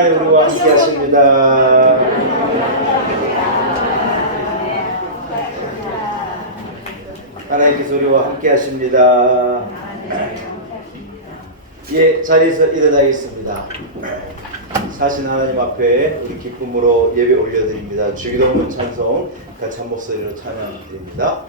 하나님 우리와 함께 하십니다. 하나님께서 우리와 함께 하십니다. 예, 자리에서 일어나겠습니다. 사신 하나님 앞에 우리 기쁨으로 예배 올려드립니다. 주기도문 찬송 같이 한 목소리로 찬양드립니다.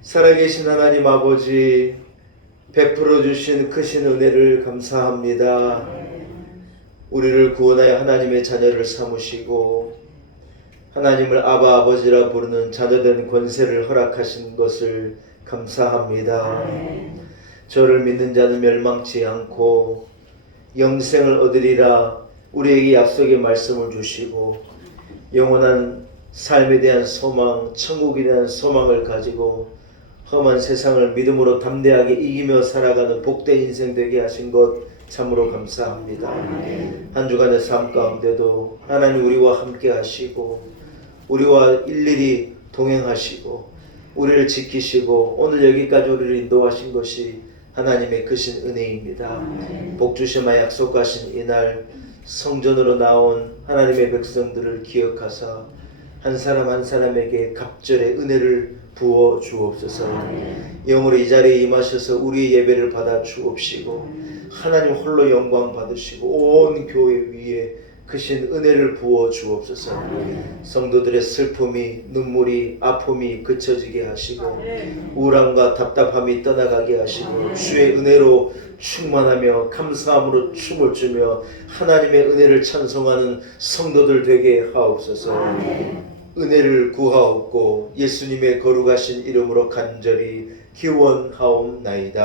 살아계신 하나님 아버지, 베풀어 주신 크신 은혜를 감사합니다. 우리를 구원하여 하나님의 자녀를 삼으시고 하나님을 아바 아버지라 부르는 자녀된 권세를 허락하신 것을 감사합니다. 저를 믿는 자는 멸망치 않고 영생을 얻으리라 우리에게 약속의 말씀을 주시고 영원한 삶에 대한 소망, 천국에 대한 소망을 가지고 험한 세상을 믿음으로 담대하게 이기며 살아가는 복된 인생 되게 하신 것 참으로 감사합니다. 한 주간의 삶 가운데도 하나님 우리와 함께 하시고 우리와 일일이 동행하시고 우리를 지키시고 오늘 여기까지 우리를 인도하신 것이 하나님의 크신 은혜입니다. 복주시마 약속하신 이날 성전으로 나온 하나님의 백성들을 기억하사 한 사람 한 사람에게 갑절의 은혜를 부어 주옵소서. 영으로 이 자리에 임하셔서 우리의 예배를 받아 주옵시고 하나님 홀로 영광 받으시고 온 교회 위에 크신 은혜를 부어 주옵소서. 성도들의 슬픔이, 눈물이, 아픔이 그쳐지게 하시고 우울함과 답답함이 떠나가게 하시고 주의 은혜로 충만하며 감사함으로 춤을 추며 하나님의 은혜를 찬송하는 성도들 되게 하옵소서. 은혜를 구하옵고 예수님의 거룩하신 이름으로 간절히 기원하옵나이다.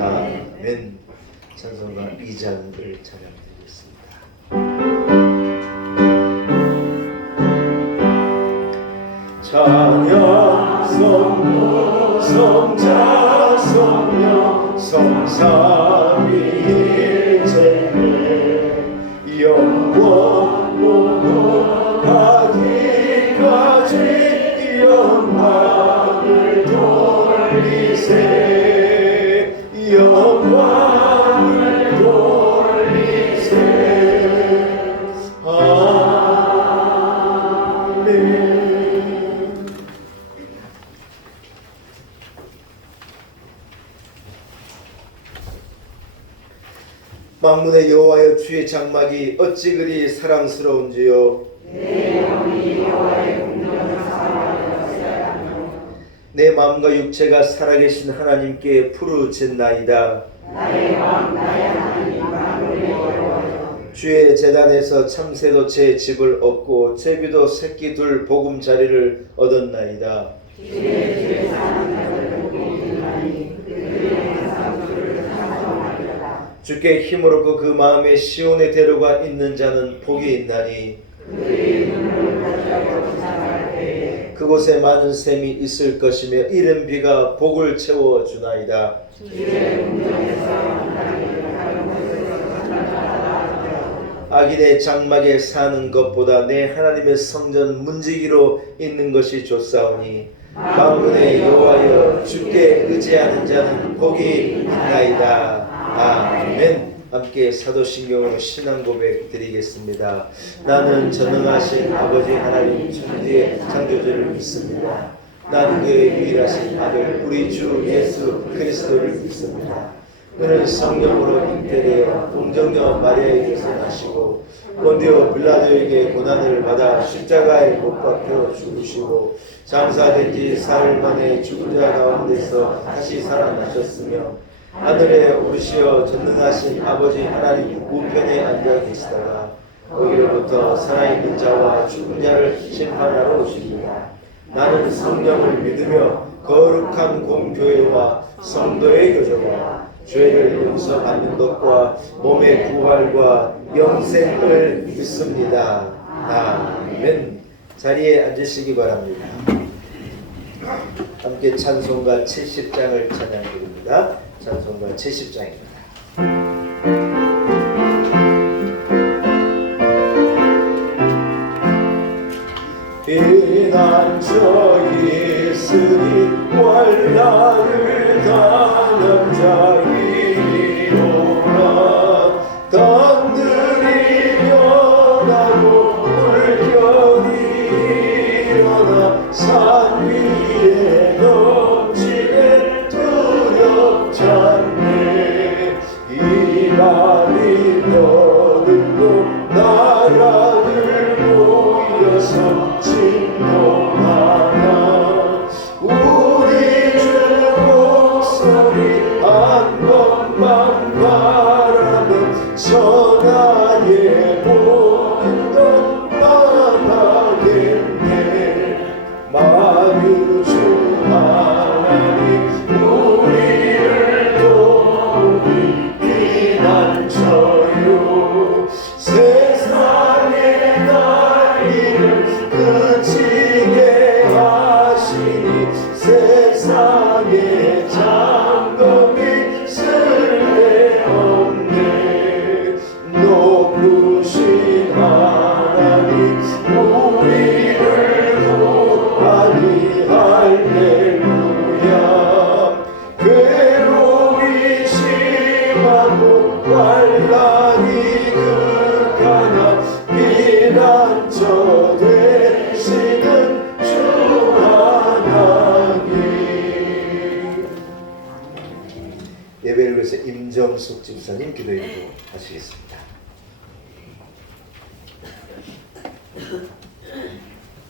아멘. 찬송가 2장을 찬양드리겠습니다. 찬양 성부 성자 성령 성삼위일체 영원 무궁하기까지 영광을 돌리세 영광을 돌리세 아멘. 망문의 여호와여 주의 장막이 어찌 그리 사랑스러운지요. 내 영이 여호와의 공덕을 사모하였으리라. 내 마음과 육체가 살아계신 하나님께 부르짖나이다. 나의 왕 나의 하나님 만군의 여호와여, 주의 제단에서 참새도체 집을 얻고 제비도 새끼 둘 보금자리를 얻었나이다. 주의 사는 자를 복이 있나니 그들의 상주를 찬송하리라. 주께 힘을 얻고 그 마음에 시온의 대로가 있는 자는 복이 있나니 그들이 눈을 가지고 지나갈 때에 그곳에 많은 샘이 있을 것이며 이른 비가 복을 채워 주나이다. 주의 궁정에서 하나님을 다른 곳에서 찾아가라. 악인의 장막에 사는 것보다 내 하나님의 성전 문지기로 있는 것이 좋사오니 만군의 여호와여 주께 의지하는 자는 복이 있나이다. 아멘. 함께 사도신경으로 신앙 고백 드리겠습니다. 나는 전능하신 아버지 하나님 천지의 창조주를 믿습니다. 나는 그의 유일하신 아들 우리 주 예수 그리스도를 믿습니다. 그는 성령으로 잉태되어 동정녀 마리아에게서 나시고 본디오 빌라도에게 고난을 받아 십자가에 못 박혀 죽으시고 장사된 지 사흘 만에 죽은 자 가운데서 다시 살아나셨으며 하늘에 오르시어 전능하신 아버지 하나님 우편에 앉아 계시다가 거기로부터 살아있는 자와 죽은 자를 심판하러 오십니다. 나는 성령을 믿으며 거룩한 공교회와 성도의 교제와 죄를 용서받는 것과 몸의 부활과 영생을 믿습니다. 아멘. 자리에 앉으시기 바랍니다. 함께 찬송가 70장을 찬양드립니다. 찬송가 70장입니다. 비난적이 있으니 환난을 당한 자이로라. 단들이 변하고 물결이 일어나 산 위에 넘치네 두렵지 않네. 이방인 너들도 나라들 모여서 진동하나 우리 주 목소리 한 번만 바라면 천하의 모든 것 망하겠네. 만유주 하나님 우리를 도우니 피난처요. 세상의 난리를 그치게 하시니 세상의 장검이 쓸데없네. 높으신 하나님 우리를 구하니 할렐루야. 괴로움이 심하고 환난이 극하나 피난처 되시는 주 하나님. 예배를 위해서 임정숙 집사님 기도해 하시겠습니다.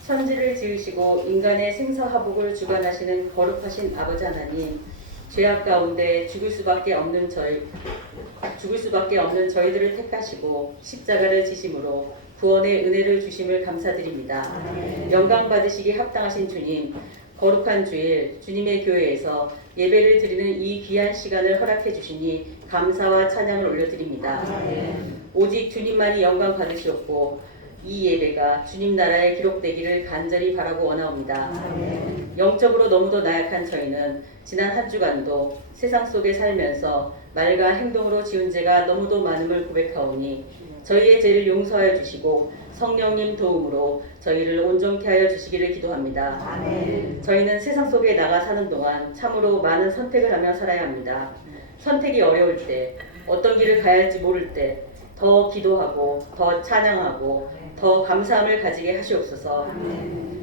천지를 지으시고 인간의 생사화복을 주관하시는 거룩하신 아버지 하나님, 죄악 가운데 죽을 수밖에 없는 저희들을 택하시고 십자가를 지심으로 구원의 은혜를 주심을 감사드립니다. 영광 받으시기 합당하신 주님, 거룩한 주일 주님의 교회에서 예배를 드리는 이 귀한 시간을 허락해 주시니 감사와 찬양을 올려드립니다. 오직 주님만이 영광 받으시옵고 이 예배가 주님 나라에 기록되기를 간절히 바라고 원하옵니다. 영적으로 너무도 나약한 저희는 지난 한 주간도 세상 속에 살면서 말과 행동으로 지은 죄가 너무도 많음을 고백하오니 저희의 죄를 용서하여 주시고 성령님 도움으로 저희를 온전케 하여 주시기를 기도합니다. 저희는 세상 속에 나가 사는 동안 참으로 많은 선택을 하며 살아야 합니다. 선택이 어려울 때, 어떤 길을 가야 할지 모를 때 더 기도하고 더 찬양하고 더 감사함을 가지게 하시옵소서.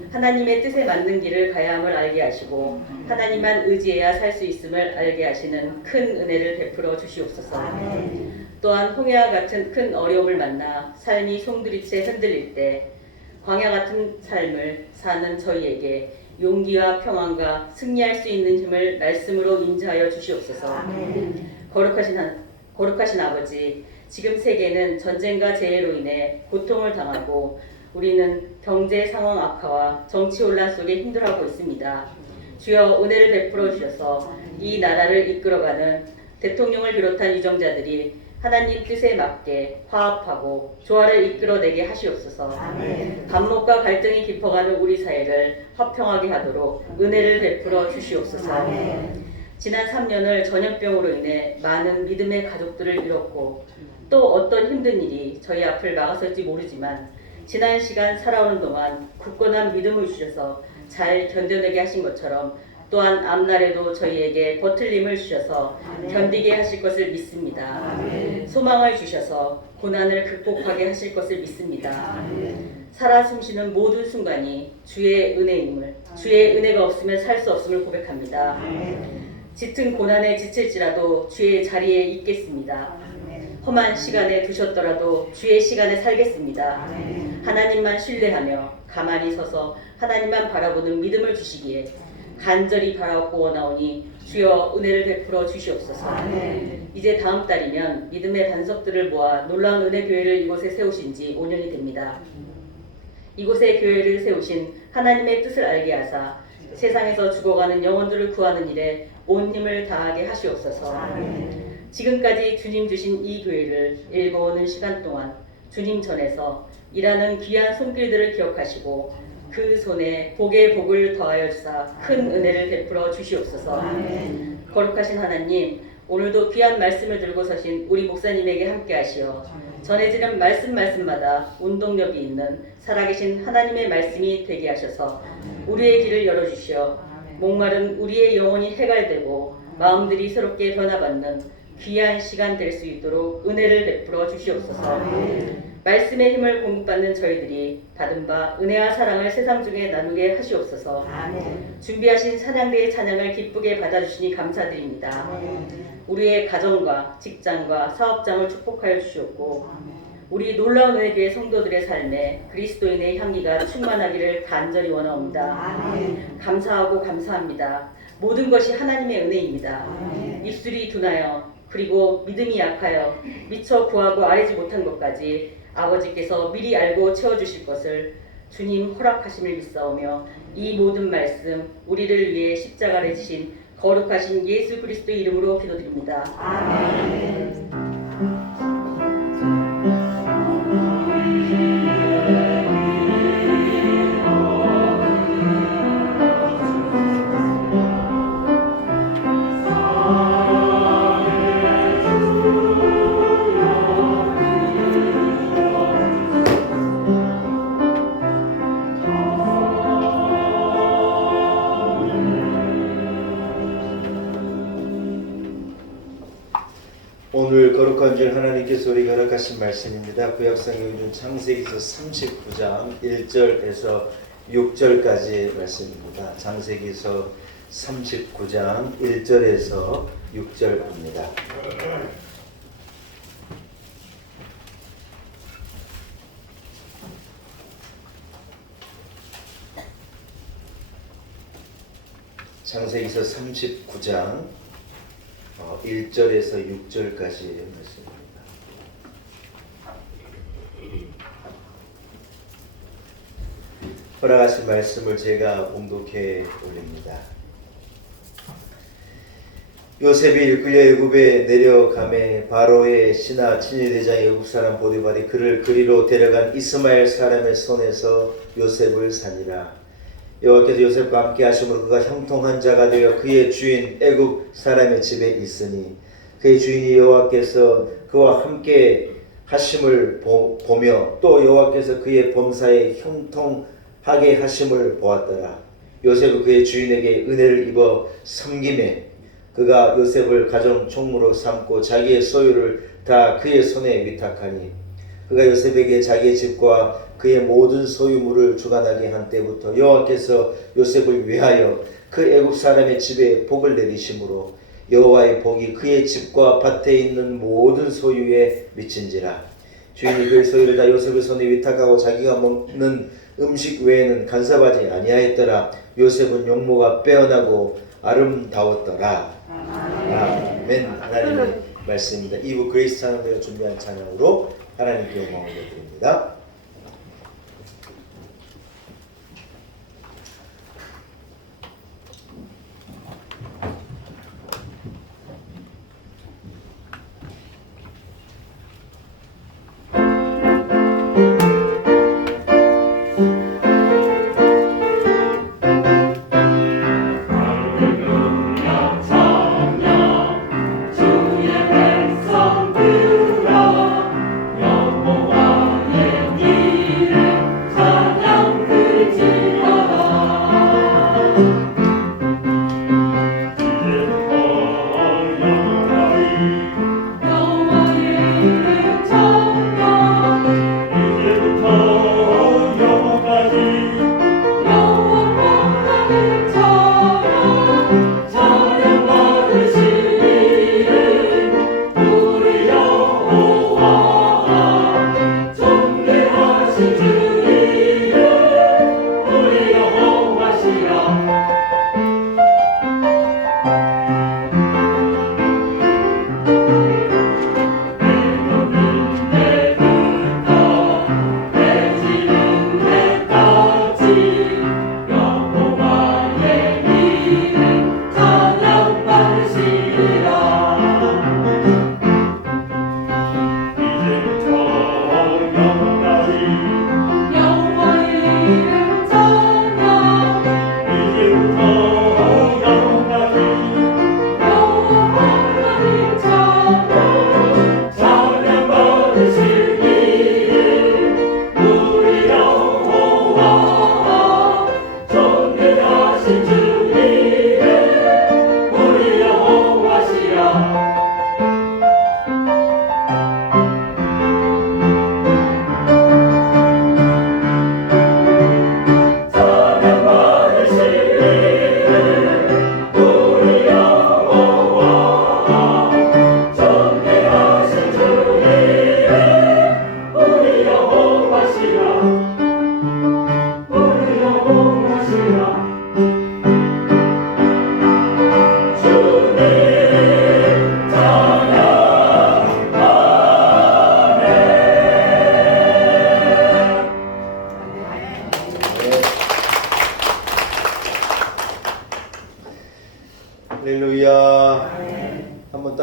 하나님의 뜻에 맞는 길을 가야 함을 알게 하시고 하나님만 의지해야 살 수 있음을 알게 하시는 큰 은혜를 베풀어 주시옵소서. 또한 홍해와 같은 큰 어려움을 만나 삶이 송두리째 흔들릴 때 광야 같은 삶을 사는 저희에게 용기와 평안과 승리할 수 있는 힘을 말씀으로 인자하여 주시옵소서. 거룩하신 아버지, 지금 세계는 전쟁과 재해로 인해 고통을 당하고 우리는 경제 상황 악화와 정치 혼란 속에 힘들어하고 있습니다. 주여 은혜를 베풀어 주셔서 이 나라를 이끌어가는 대통령을 비롯한 유정자들이 하나님 뜻에 맞게 화합하고 조화를 이끌어내게 하시옵소서. 반목과 갈등이 깊어가는 우리 사회를 화평하게 하도록 은혜를 베풀어 주시옵소서. 지난 3년을 전염병으로 인해 많은 믿음의 가족들을 잃었고 또 어떤 힘든 일이 저희 앞을 막아설지 모르지만 지난 시간 살아오는 동안 굳건한 믿음을 주셔서 잘 견뎌내게 하신 것처럼 또한 앞날에도 저희에게 버틸 힘을 주셔서 견디게 하실 것을 믿습니다. 소망을 주셔서 고난을 극복하게 하실 것을 믿습니다. 살아 숨쉬는 모든 순간이 주의 은혜임을, 주의 은혜가 없으면 살 수 없음을 고백합니다. 짙은 고난에 지칠지라도 주의 자리에 있겠습니다. 험한 시간에 두셨더라도 주의 시간에 살겠습니다. 하나님만 신뢰하며 가만히 서서 하나님만 바라보는 믿음을 주시기에 간절히 바라옵고 원하오니 주여 은혜를 베풀어 주시옵소서. 이제 다음 달이면 믿음의 반석들을 모아 놀라운 은혜 교회를 이곳에 세우신 지 5년이 됩니다. 이곳에 교회를 세우신 하나님의 뜻을 알게 하사 세상에서 죽어가는 영혼들을 구하는 일에 온 힘을 다하게 하시옵소서. 지금까지 주님 주신 이 교회를 읽어오는 시간 동안 주님 전에서 일하는 귀한 손길들을 기억하시고 그 손에 복의 복을 더하여 주사 큰 은혜를 베풀어 주시옵소서. 거룩하신 하나님, 오늘도 귀한 말씀을 들고 서신 우리 목사님에게 함께 하시어 전해지는 말씀마다 운동력이 있는 살아계신 하나님의 말씀이 되게 하셔서 우리의 길을 열어주시어 목마른 우리의 영혼이 해갈되고 마음들이 새롭게 변화받는 귀한 시간 될 수 있도록 은혜를 베풀어 주시옵소서. 말씀의 힘을 공급받는 저희들이 받은 바 은혜와 사랑을 세상 중에 나누게 하시옵소서. 준비하신 찬양대의 찬양을 기쁘게 받아주시니 감사드립니다. 우리의 가정과 직장과 사업장을 축복하여 주시옵고 우리 놀라운 은혜교회 성도들의 삶에 그리스도인의 향기가 충만하기를 간절히 원하옵니다. 감사하고 감사합니다. 모든 것이 하나님의 은혜입니다. 입술이 둔하여 그리고 믿음이 약하여 미처 구하고 아뢰지 못한 것까지 아버지께서 미리 알고 채워주실 것을 주님 허락하심을 믿사오며 이 모든 말씀 우리를 위해 십자가를 지신 거룩하신 예수 그리스도 이름으로 기도드립니다. 아멘. 오늘 거룩한 줄 하나님께서 우리에게 허락하신 말씀입니다. 구약성경에 있는 창세기서 39장 1절에서 6절까지의 말씀입니다. 창세기서 39장 1절에서 6절입니다. 창세기서 39장 1절에서 6절까지의 말씀입니다. 허락하신 말씀을 제가 봉독해 올립니다. 요셉이 끌려 애굽에 내려가매 바로의 신하 친위대장 애굽 사람 보디발이 그를 그리로 데려간 이스마엘 사람의 손에서 요셉을 사니라. 여호와께서 요셉과 함께 하심으로 그가 형통한 자가 되어 그의 주인 애굽 사람의 집에 있으니 그의 주인이 여호와께서 그와 함께 하심을 보며 또 여호와께서 그의 범사에 형통하게 하심을 보았더라. 요셉은 그의 주인에게 은혜를 입어 섬김에 그가 요셉을 가정 총무로 삼고 자기의 소유를 다 그의 손에 위탁하니 그가 요셉에게 자기의 집과 그의 모든 소유물을 주관하게 한 때부터 여호와께서 요셉을 위하여 그 애굽 사람의 집에 복을 내리심으로 여호와의 복이 그의 집과 밭에 있는 모든 소유에 미친지라. 주인이 그의 소유를 다 요셉의 손에 위탁하고 자기가 먹는 음식 외에는 간섭하지 아니하였더라. 요셉은 용모가 빼어나고 아름다웠더라. 아멘. 하나님의 말씀입니다. 2부 그레이스 찬양대가 준비한 찬양으로 하나님께 영광을 드립니다. 할렐루야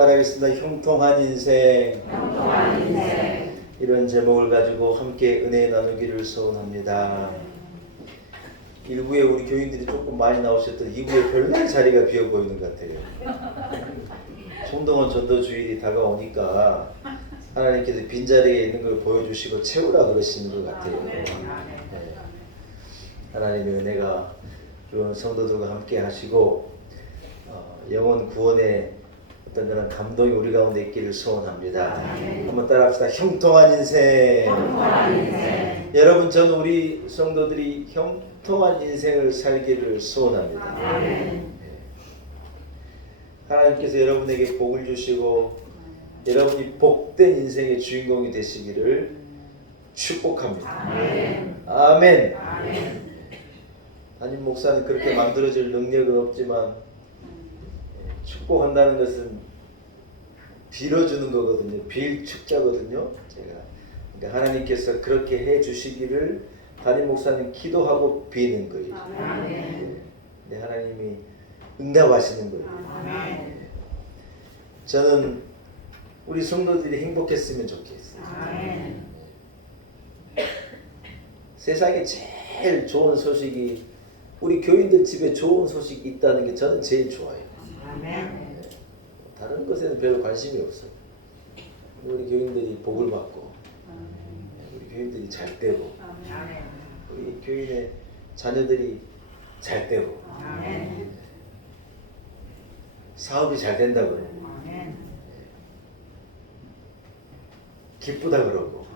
따라하겠습니다. 형통한 인생. 형통한 인생. 이런 제목을 가지고 함께 은혜 나누기를 소원합니다. 1부에 우리 교인들이 조금 많이 나오셨던 2부에 별날 자리가 비어 보이는 것 같아요. 송동원 전도주일이 다가오니까 하나님께서 빈자리에 있는 걸 보여주시고 채우라 그러시는 것 같아요. 네. 하나님의 은혜가 좋은 성도들과 함께 하시고 영혼 구원의 어떤 그런 감동이 우리 가운데 있기를 소원합니다. 한번 따라합시다. 형통한 인생. 형통한 인생. 여러분, 저는 우리 성도들이 형통한 인생을 살기를 소원합니다. 하나님께서 여러분에게 복을 주시고 여러분이 복된 인생의 주인공이 되시기를 축복합니다. 아멘. 담임 목사는 그렇게 만들어질 능력은 없지만 축복한다는 것은 빌어주는 거거든요. 빌축자거든요. 제가 그러니까 하나님께서 그렇게 해주시기를 담임 목사는 기도하고 비는 거예요. 네, 하나님이 응답하시는 거예요. 저는 우리 성도들이 행복했으면 좋겠어요. 세상에 제일 좋은 소식이 우리 교인들 집에 좋은 소식이 있다는 게 저는 제일 좋아요. 다른 것에는 별로 관심이 없어요. 우리 교인들이 복을 받고 우리 교인들이 잘 되고 우리 교인의 자녀들이 잘 되고 사업이 잘 된다 그러고 기쁘다 그러고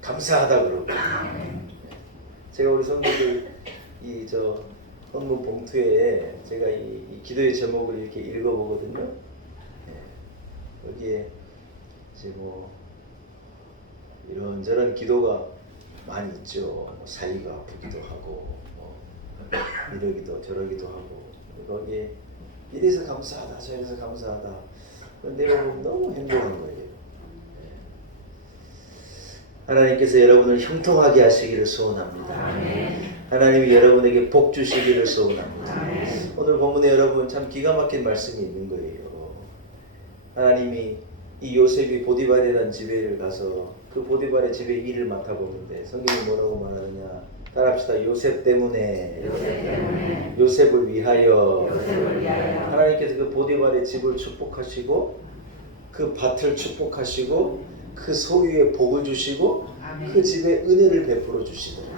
감사하다 그러고 제가 우리 성도들 이저 헌문 봉투에 제가 이 기도의 제목을 이렇게 읽어보거든요. 여기에 이제 뭐 이런저런 기도가 많이 있죠. 뭐 사이가 아프기도 하고 뭐 이러기도 저러기도 하고 거기에 이래서 감사하다 저래서 감사하다 내가 보면 너무 행복한 거예요. 하나님께서 여러분을 형통하게 하시기를 소원합니다. 하나님이 여러분에게 복 주시기를 소원합니다. 오늘 본문에 여러분 참 기가 막힌 말씀이 있는 거예요. 하나님이 이 요셉이 보디발이라는 지배를 가서 그 보디발의 지배 일을 맡아보는데 성경이 뭐라고 말하느냐. 따라합시다. 요셉 때문에 요셉을 위하여 하나님께서 그 보디발의 집을 축복하시고 그 밭을 축복하시고 그 소유에 복을 주시고 그 집에 은혜를 베풀어 주시더라.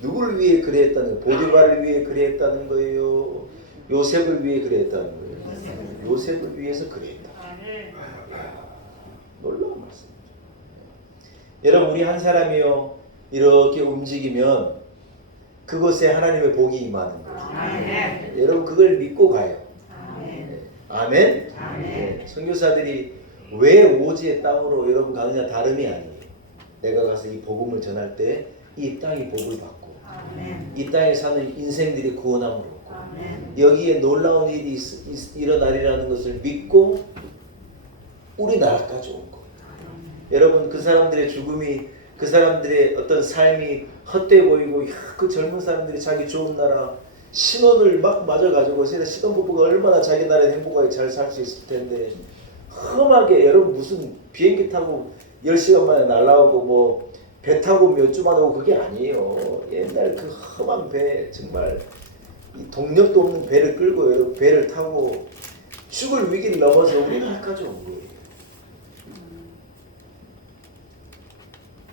누구를 위해 그랬다는 거예요? 보디발을 위해 그랬다는 거예요? 요셉을 위해 그랬다는 거예요? 요셉을 위해서 그랬다. 놀라운 말씀이죠. 여러분, 우리 한 사람이요 이렇게 움직이면 그것에 하나님의 복이 임하는 거예요. 여러분, 그걸 믿고 가요. 아멘. 네. 선교사들이 왜 오지의 땅으로 여러분 가느냐 다름이 아니에요. 내가 가서 이 복음을 전할 때 이 땅이 복을 받고 이 땅에 사는 인생들이 구원함을 얻고 여기에 놀라운 일이 일어나리라는 것을 믿고 우리나라까지 온 거예요. 여러분, 그 사람들의 죽음이 그 사람들의 어떤 삶이 헛되어 보이고 그 젊은 사람들이 자기 좋은 나라 신혼을 막 맞아가지고 신혼부부가 얼마나 자기 나라에 행복하게 잘 살 수 있을 텐데 험하게 여러분 무슨 비행기 타고 10시간 만에 날아오고 뭐 배 타고 몇 주만 오고 그게 아니에요. 옛날 그 험한 배 정말 이 동력도 없는 배를 끌고 여러분 배를 타고 죽을 위기를 넘어서 우리나라까지 온 거예요.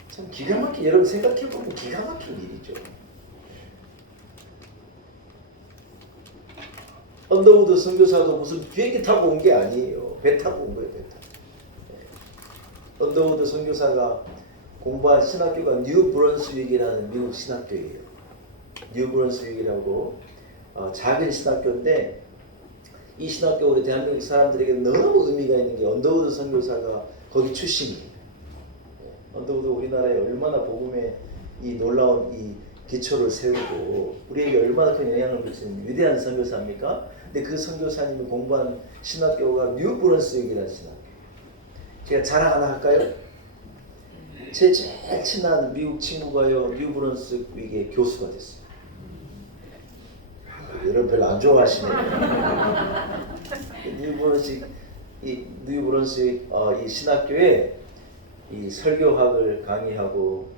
참 기가 막힌 여러분 생각해보면 기가 막힌 일이죠. 언더우드 선교사도 무슨 비행기 타고 온 게 아니에요. 배 타고 온 거예요. 배 타고. 언더우드 선교사가 공부한 신학교가 뉴브런스윅이라는 미국 신학교예요. 뉴브런스윅이라고 작은 신학교인데 이 신학교 우리 대한민국 사람들에게 너무 의미가 있는 게 언더우드 선교사가 거기 출신이에요. 언더우드 우리나라에 얼마나 복음의 이 놀라운 이 기초를 세우고 우리에게 얼마나 큰 영향을 미치는 위대한 선교사입니까? 근데 그 선교사님이 공부한 신학교가 뉴브런스윅이라는 신학교. 제가 자랑 하나 할까요? 제 제일 친한 미국 친구가요 뉴브런스윅의 교수가 됐어요. 여러분 별로 안 좋아하시네요. 뉴브런스윅 이 뉴브런스윅 이 신학교에 이 설교학을 강의하고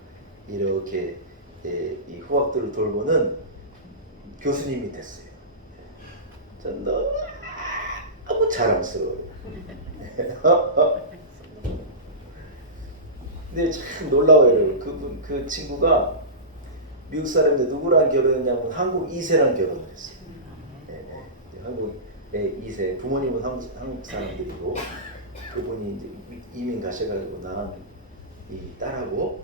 이렇게 이 후학들을 돌보는 교수님이 됐어요. 전 너무 자랑스러워요. 근데 참 놀라워요. 그 친구가 미국 사람인데 누구랑 결혼했냐면 한국 2세랑 결혼을 했어요. 한국 2세, 부모님은 한국 사람들이고 그분이 이제 이민 가셔가지고 낳은 이 딸하고.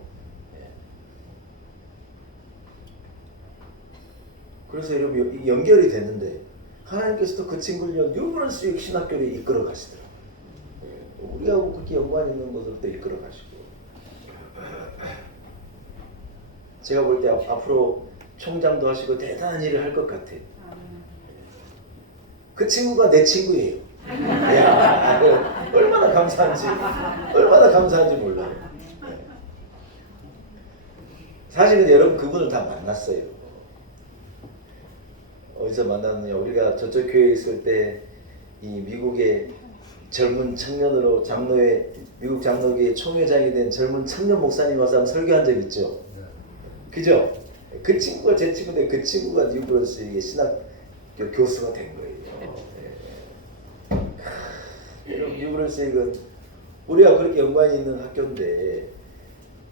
그래서 이러면 연결이 되는데 하나님께서도 그 친구를 뉴브런스윅 신학교를 이끌어 가시더라고요. 우리하고 그렇게 연관 있는 곳으로 또 이끌어 가시고. 제가 볼 때 앞으로 총장도 하시고 대단한 일을 할 것 같아요. 그 친구가 내 친구예요. 야, 얼마나 감사한지 몰라요. 사실은 여러분 그분을 다 만났어요. 어디서 만났느냐? 우리가 저쪽 교회에 있을 때 이 미국의 젊은 청년으로 미국 장로교회 총회장이 된 젊은 청년 목사님 와서 한번 설교한 적 있죠. 그죠? 그 친구가 제 친구인데 그 친구가 뉴브런스윅의 신학 교수가 된 거예요. 여러분 뉴브런스윅은 우리가 그렇게 연관이 있는 학교인데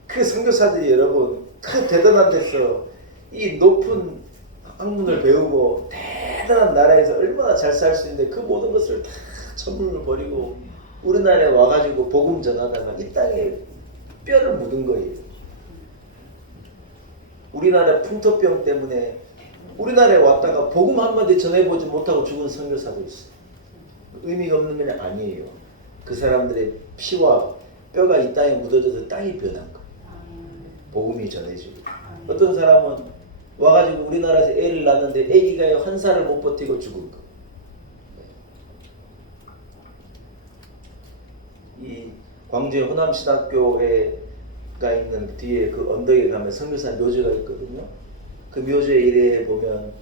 그 선교사들이 여러분 그 대단한 데서 이 높은 학문을 배우고 대단한 나라에서 얼마나 잘 살 수 있는데 그 모든 것을 다 천문을 버리고 우리나라에 와가지고 복음 전하다가 이 땅에 뼈를 묻은 거예요. 우리나라 풍토병 때문에 우리나라에 왔다가 복음 한마디 전해보지 못하고 죽은 선교사도 있어요. 의미가 없는 건 아니에요. 그 사람들의 피와 뼈가 이 땅에 묻어져서 땅이 변한 거예요. 복음이 전해지고. 어떤 사람은 와가지고 우리나라에서 애를 낳았는데 애기가 한 살을 못 버티고 죽은 거. 이 광주의 호남신학교가 있는 뒤에 그 언덕에 가면 선교사 묘지가 있거든요. 그 묘지에 이래 보면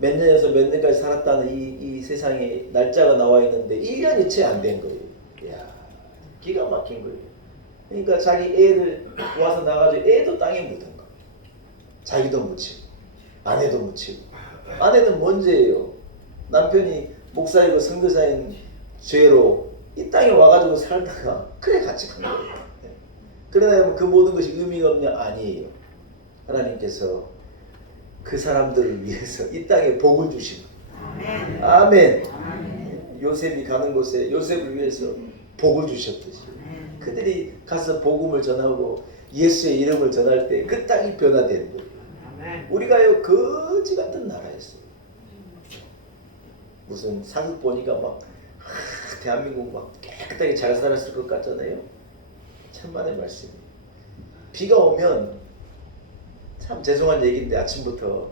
몇 년에서 몇 년까지 살았다는 이 세상에 날짜가 나와 있는데 1년이 채 안 된 거예요. 이야, 기가 막힌 거예요. 그러니까 자기 애들 와서 나가지고 애도 땅에 묻은 거. 자기도 묻히고 아내도 묻히고. 아내는 뭔 죄예요? 남편이 목사이고 선교사인 죄로 이 땅에 와가지고 살다가 그래 같이 간 거예요. 그러나 그 모든 것이 의미가 없냐? 아니에요. 하나님께서 그 사람들을 위해서 이 땅에 복을 주신 거예요. 아멘. 요셉이 가는 곳에 요셉을 위해서 복을 주셨듯이 그들이 가서 복음을 전하고 예수의 이름을 전할 때 그 땅이 변화되는 거예요. 우리가요 거지 같은 나라였어요. 무슨 사극 보니까 막 대한민국 막 깨끗하게 잘 살았을 것 같잖아요. 천만의 말씀이에요. 비가 오면 참 죄송한 얘기인데 아침부터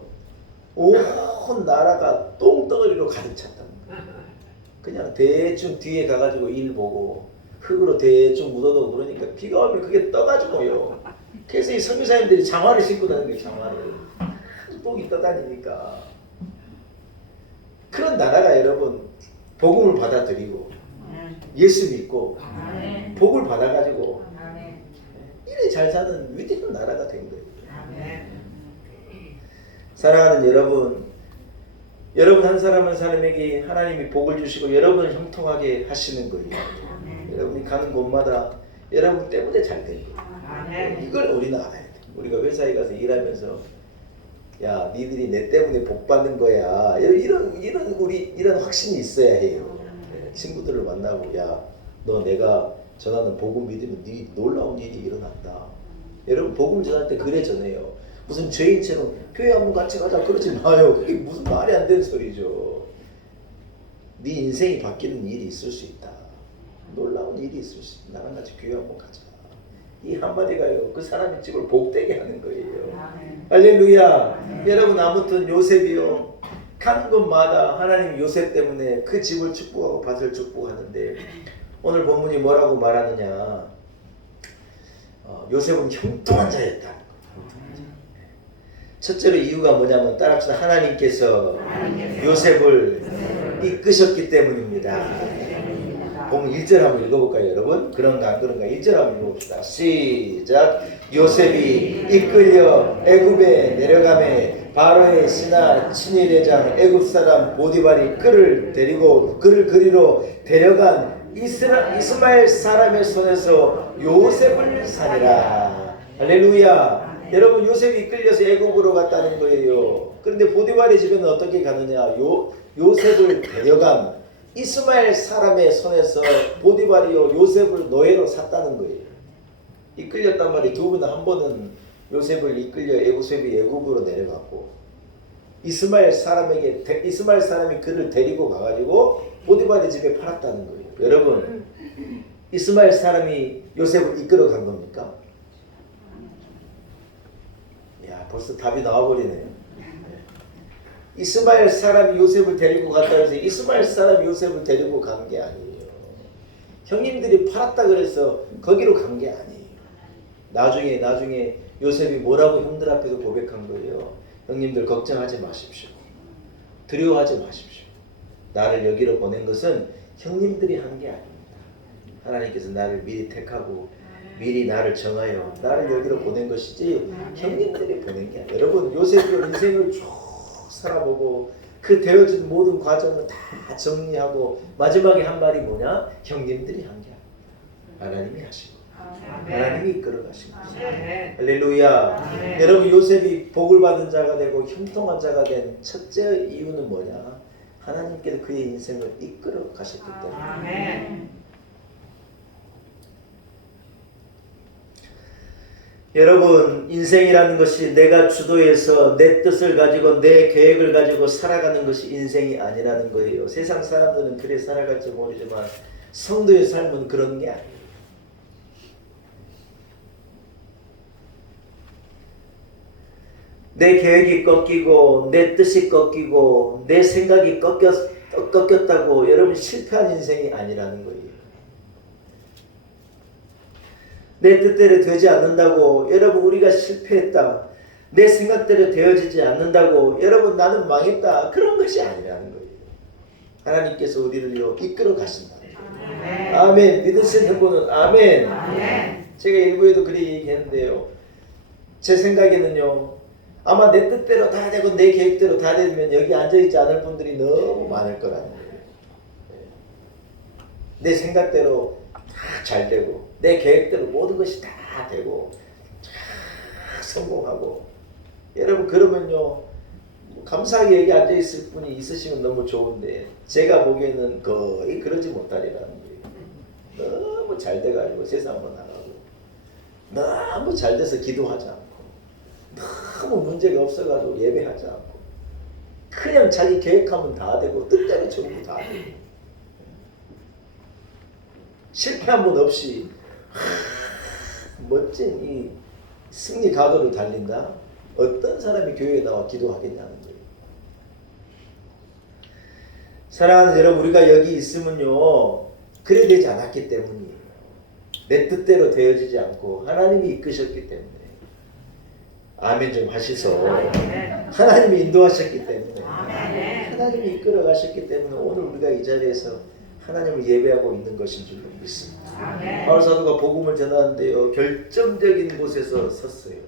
온 나라가 똥덩어리로 가득 찼다는 거예요. 그냥 대충 뒤에 가가지고 일 보고 흙으로 대충 묻어놓고 그러니까 비가 오면 그게 떠가지고요. 그래서 이 선교사님들이 장화를 신고 다니는 거예요. 장화를. 똥이 떠다니니까. 그런 나라가 여러분 복음을 받아들이고 예수 믿고 복을 받아가지고 이래 잘 사는 위대한 나라가 된 거예요. 사랑하는 여러분 한 사람 한 사람에게 하나님이 복을 주시고 여러분을 형통하게 하시는 거예요. 여러분이 가는 곳마다 여러분 때문에 잘 된 거예요. 이걸 우리는 알아야 돼. 우리가 회사에 가서 일하면서 야, 니들이 내 때문에 복 받는 거야. 이런 확신이 있어야 해요. 친구들을 만나고 야, 너 내가 전하는 복음 믿으면 네 놀라운 일이 일어난다. 여러분 복음 전할 때 그래 전해요. 무슨 죄인처럼 교회 한번 같이 가자 그러지 마요. 그게 무슨 말이 안 되는 소리죠. 네 인생이 바뀌는 일이 있을 수 있다. 놀라운 일이 있을 수 있다. 나랑 같이 교회 한번 가자. 이 한마디가요 그 사람의 집을 복되게 하는 거예요. 할렐루야. 여러분 아무튼 요셉이요 가는 곳마다 하나님 요셉 때문에 그 집을 축복하고 밭을 축복하는데 오늘 본문이 뭐라고 말하느냐. 요셉은 형통한 자였다. 첫째로 이유가 뭐냐면 따라합시다. 하나님께서 요셉을 이끄셨기 때문입니다. 보면 1절 한번 읽어볼까요, 여러분? 그런가 안 그런가? 1절 한번 읽어봅시다. 시작. 요셉이 이끌려 애굽에 내려가매 바로의 신하 친위대장 애굽 사람 보디발이 그를 그리로 데려간 이스마엘 사람의 손에서 요셉을 사니라. 할렐루야. 여러분, 요셉이 이끌려서 애굽으로 갔다는 거예요. 그런데 보디발의 집에는 어떻게 가느냐? 요셉을 데려간 이스마엘 사람의 손에서 보디발이요 요셉을 노예로 샀다는 거예요. 이끌렸단 말이 두 번, 한 번은 요셉을 이끌려 요셉이 애굽으로 내려갔고 이스마엘 사람이 그를 데리고 가가지고 보디발의 집에 팔았다는 거예요. 여러분, 이스마엘 사람이 요셉을 이끌어 간 겁니까? 야, 벌써 답이 나와버리네요. 이스마엘 사람이 요셉을 데리고 갔다 해서 이스마엘 사람이 요셉을 데리고 간 게 아니에요. 형님들이 팔았다 그래서 거기로 간 게 아니에요. 나중에 요셉이 뭐라고 형들 앞에서 고백한 거예요. 형님들 걱정하지 마십시오. 두려워하지 마십시오. 나를 여기로 보낸 것은 형님들이 한 게 아닙니다. 하나님께서 나를 미리 택하고 미리 나를 정하여 나를 여기로 보낸 것이지 형님들이 보낸 게 아니에요. 여러분, 요셉이 인생을 쭉 살아보고 그 되어진 모든 과정을 다 정리하고 마지막에 한 말이 뭐냐? 형님들이 한 게 아니에요. 하나님이 하시고 하나님이 이끌어 가신 것이에요. 할렐루야. 여러분, 요셉이 복을 받은 자가 되고 형통한 자가 된 첫째 이유는 뭐냐? 하나님께서 그의 인생을 이끌어 가셨기 때문에. 여러분, 인생이라는 것이 내가 주도해서 내 뜻을 가지고 내 계획을 가지고 살아가는 것이 인생이 아니라는 거예요. 세상 사람들은 그래 살아갈지 모르지만 성도의 삶은 그런 게 아니에요. 내 계획이 꺾이고 내 뜻이 꺾이고 내 생각이 꺾였다고 여러분 실패한 인생이 아니라는 거예요. 내 뜻대로 되지 않는다고 여러분 우리가 실패했다. 내 생각대로 되어지지 않는다고 여러분 나는 망했다. 그런 것이 아니라는 거예요. 하나님께서 우리를 이끌어 가신다. 아멘. 믿으신 해보는 아멘. 제가 일부에도 그렇게 얘기했는데요. 제 생각에는요. 아마 내 뜻대로 다 되고 내 계획대로 다 되면 여기 앉아있지 않을 분들이 너무 많을 거라는 거예요. 내 생각대로 다 잘 되고 내 계획대로 모든 것이 다 되고 다 성공하고 여러분 그러면요 감사하게 여기 앉아있을 분이 있으시면 너무 좋은데 제가 보기에는 거의 그러지 못하리라는 거예요. 너무 잘 돼가지고 세상으로 나가고 너무 잘 돼서 기도하지 않고 너무 문제가 없어가지고 예배하지 않고 그냥 자기 계획하면 다 되고 뜻대로 전부 다 되고 실패 한 번 없이 멋진 이 승리 가도를 달린다? 어떤 사람이 교회에 나와 기도하겠냐는 거예요. 사랑하는 여러분, 우리가 여기 있으면요 그래 되지 않았기 때문이에요. 내 뜻대로 되어지지 않고 하나님이 이끄셨기 때문에. 아멘 좀 하시소. 하나님이 인도하셨기 때문에 하나님이 이끌어 가셨기 때문에 오늘 우리가 이 자리에서 하나님을 예배하고 있는 것인 줄 믿습니다. 바울 사도가 복음을 전하는데요 결정적인 곳에서 섰어요.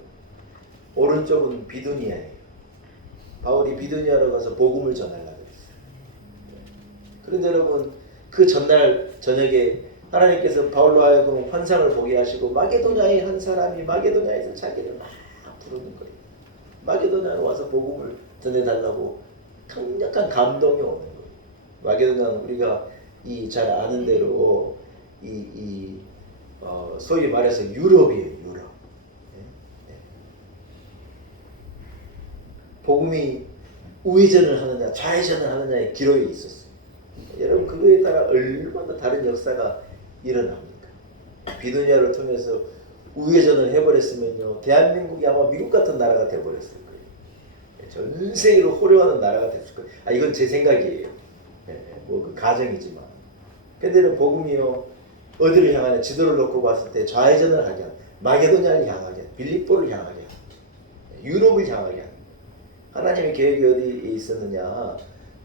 오른쪽은 비두니아예요. 바울이 비두니아로 가서 복음을 전하려고 했어요. 그런데 여러분 그 전날 저녁에 하나님께서 바울로 하여금 환상을 보게 하시고 마게도냐의 한 사람이 마게도냐에서 자기를 막 부르는 거예요. 마게도냐로 와서 복음을 전해달라고 강력한 감동이 오는 거예요. 마게도냐는 우리가 이 잘 아는 대로 소위 말해서 유럽이에요. 유럽. 복음이 우회전을 하느냐 좌회전을 하느냐의 기로에 있었어요. 여러분 그거에 따라 얼마나 다른 역사가 일어납니까? 비두니아를 통해서 우회전을 해버렸으면요 대한민국이 아마 미국 같은 나라가 돼버렸을 거예요. 전 세계로 호령하는 나라가 됐을 거예요. 이건 제 생각이에요. 뭐 그 가정이지만. 근데는 복음이요 어디를 향하냐 지도를 놓고 봤을 때 좌회전을 하게 하는 마게도냐를 향하게 하는 빌립보를 향하게 하는 유럽을 향하게 하는 하나님의 계획이 어디에 있었느냐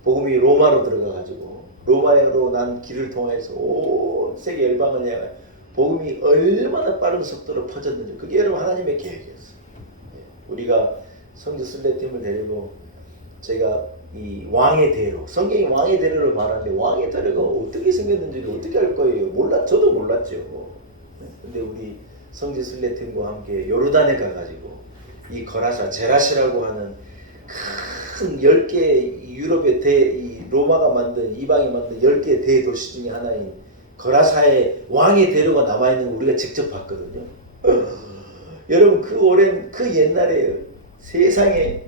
복음이 로마로 들어가 가지고 로마로 난 길을 통해서 온 세계 열방을 향해 복음이 얼마나 빠른 속도로 퍼졌는지 그게 여러분 하나님의 계획이었어요. 우리가 성주 순례팀을 데리고 제가 이 왕의 대로, 성경이 왕의 대로를 말하는데 왕의 대로가 어떻게 생겼는지도 어떻게 알 거예요? 저도 몰랐죠. 근데 우리 성주 순례팀과 함께 요르단에 가가지고 이 거라사 제라시라고 하는 큰 10개 유럽의 이 로마가 만든 이방이 만든 10개의 대도시 중에 하나인 거라사의 왕의 대로가 남아있는 거 우리가 직접 봤거든요. 여러분 그 옛날에 세상에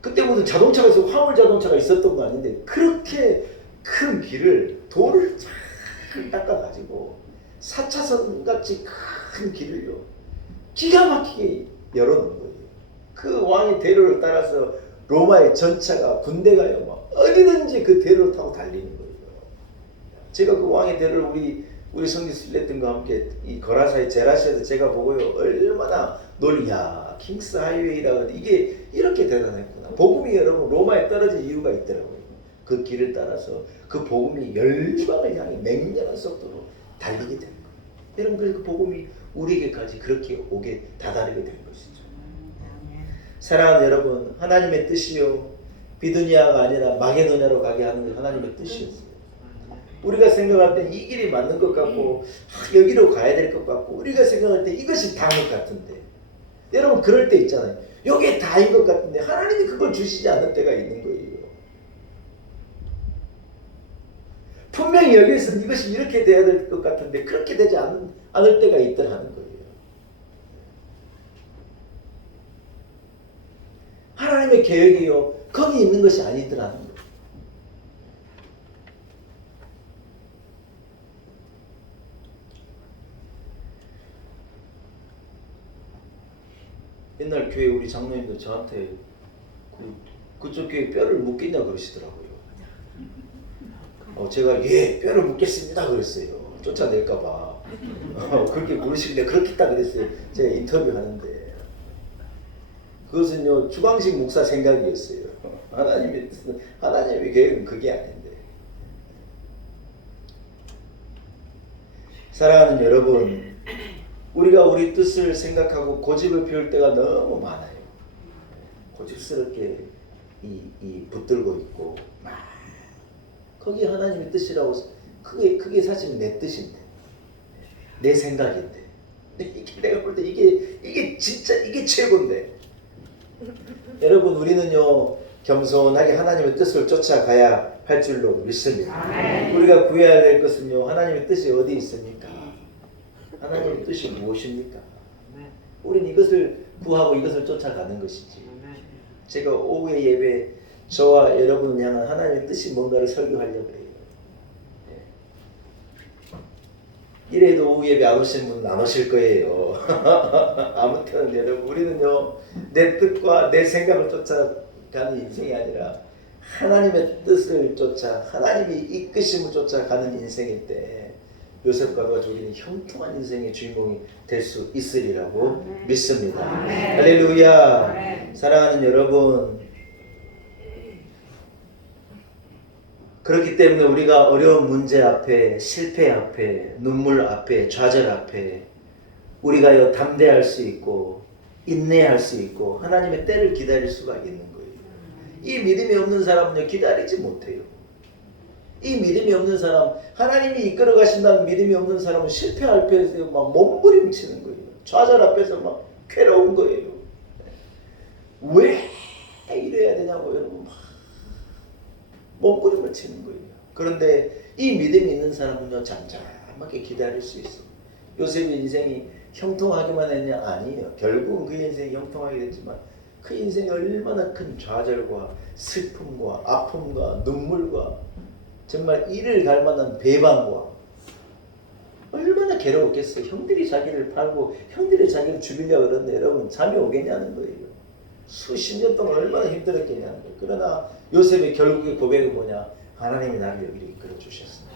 그때 무슨 자동차가 있었고 화물 자동차가 있었던 거 아닌데 그렇게 큰 길을 돌을 잘 닦아가지고 4차선 같이 큰 길을요 기가 막히게 열어놓은 거예요. 그 왕의 대로를 따라서 로마의 전차가 군대가요 막 어디든지 그 대로를 타고 달리는 거예요. 제가 그 왕의 대로를 우리 성지 순례팀과 함께 이 거라사의 제라시에서 제가 보고요 얼마나 야 킹스 하이웨이라고 이게 이렇게 대단했구나. 복음이 여러분 로마에 떨어진 이유가 있더라고요. 그 길을 따라서 그 복음이 열방을 향해 맹렬한 속도로 달리게 된 거예요. 여러분 그래서 그 복음이 우리에게까지 그렇게 오게 다다르게 된 것이죠. 사랑하는 여러분, 하나님의 뜻이요 비두니아가 아니라 마게도냐로 가게 하는 게 하나님의 뜻이었어요. 우리가 생각할 때 이 길이 맞는 것 같고 여기로 가야 될 것 같고 우리가 생각할 때 이것이 다인 것 같은데 여러분 그럴 때 있잖아요. 이게 다인 것 같은데 하나님이 그걸 주시지 않을 때가 있는 거예요. 분명히 여기서 이것이 이렇게 돼야 될 것 같은데 그렇게 되지 않을 때가 있더라는 거예요. 하나님의 계획이요 거기 있는 것이 아니더라는 거예요. 옛날 교회 우리 장로님도 저한테 그쪽 교회 뼈를 묻겠냐 그러시더라고요. 제가 뼈를 묻겠습니다 그랬어요. 쫓아낼까봐. 그렇게 물으시길래 그렇겠다 그랬어요. 제가 인터뷰하는데 그것은요 주광식 목사 생각이었어요. 하나님의 계획은 그게 아닌데. 사랑하는 여러분, 우리가 우리 뜻을 생각하고 고집을 피울 때가 너무 많아요. 고집스럽게 붙들고 있고 막 거기 하나님의 뜻이라고 그게 사실 내 뜻인데 내 생각인데 내가 볼 때 이게 진짜 이게 최고인데 여러분 우리는요 겸손하게 하나님의 뜻을 쫓아가야 할 줄로 믿습니다. 우리가 구해야 될 것은요 하나님의 뜻이 어디 있습니까? 하나님의 뜻이 무엇입니까? 우리는 이것을 구하고 이것을 쫓아가는 것이지. 제가 오후의 예배 저와 여러분을 향한 하나님의 뜻이 뭔가를 설교하려고 해요. 이래도 오후 예배 안 오시는 분은 안 오실 거예요. 아무튼 여러분 우리는요 내 뜻과 내 생각을 쫓아가는 인생이 아니라 하나님의 뜻을 쫓아 하나님이 이끄심을 쫓아가는 인생일 때 요셉과 같이 우리는 형통한 인생의 주인공이 될 수 있으리라고 믿습니다. 할렐루야. 사랑하는 여러분, 그렇기 때문에 우리가 어려운 문제 앞에, 실패 앞에, 눈물 앞에, 좌절 앞에 우리가 담대할 수 있고 인내할 수 있고 하나님의 때를 기다릴 수가 있는 거예요. 이 믿음이 없는 사람은요 기다리지 못해요. 이 믿음이 없는 사람, 하나님이 이끌어 가신다는 믿음이 없는 사람은 실패 앞에서 막 몸부림치는 거예요. 좌절 앞에서 막 괴로운 거예요. 왜 이래야 되냐고 여러분 막 몸부림을 치는 거예요. 그런데 이 믿음이 있는 사람은요 잠잠하게 기다릴 수 있어. 요셉의 인생이 형통하기만 했냐? 아니에요. 결국은 그 인생이 형통하게 됐지만 그 인생이 얼마나 큰 좌절과 슬픔과 아픔과 눈물과 정말 이를 갈 만한 배반과 얼마나 괴로웠겠어요. 형들이 자기를 팔고 형들이 자기를 죽이려고 그러는데 여러분 잠이 오겠냐는 거예요. 수십 년 동안 얼마나 힘들었겠냐는 거예요. 그러나 요셉의 결국의 고백은 뭐냐? 하나님이 나를 여기로 이끌어 주셨습니다.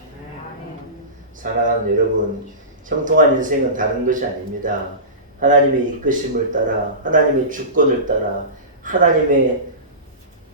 사랑하는 여러분, 형통한 인생은 다른 것이 아닙니다. 하나님의 이끄심을 따라 하나님의 주권을 따라 하나님의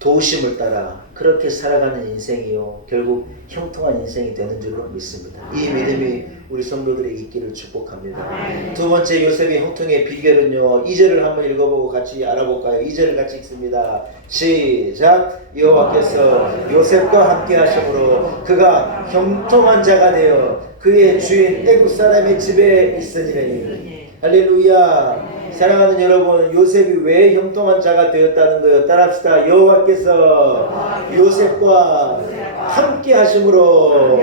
도우심을 따라 그렇게 살아가는 인생이요 결국 형통한 인생이 되는 줄로 믿습니다. 이 믿음이 우리 성도들에게 있기를 축복합니다. 두 번째 요셉의 형통의 비결은요 2절을 한번 읽어보고 같이 알아볼까요? 2절을 같이 읽습니다. 시작. 여호와께서 요셉과 함께 하심으로 그가 형통한 자가 되어 그의 주인 애굽 사람의 집에 있으니라. 할렐루야. 사랑하는 여러분, 요셉이 왜 형통한 자가 되었다는 거예요? 따라합시다. 여호와께서 요셉과 함께 하심으로.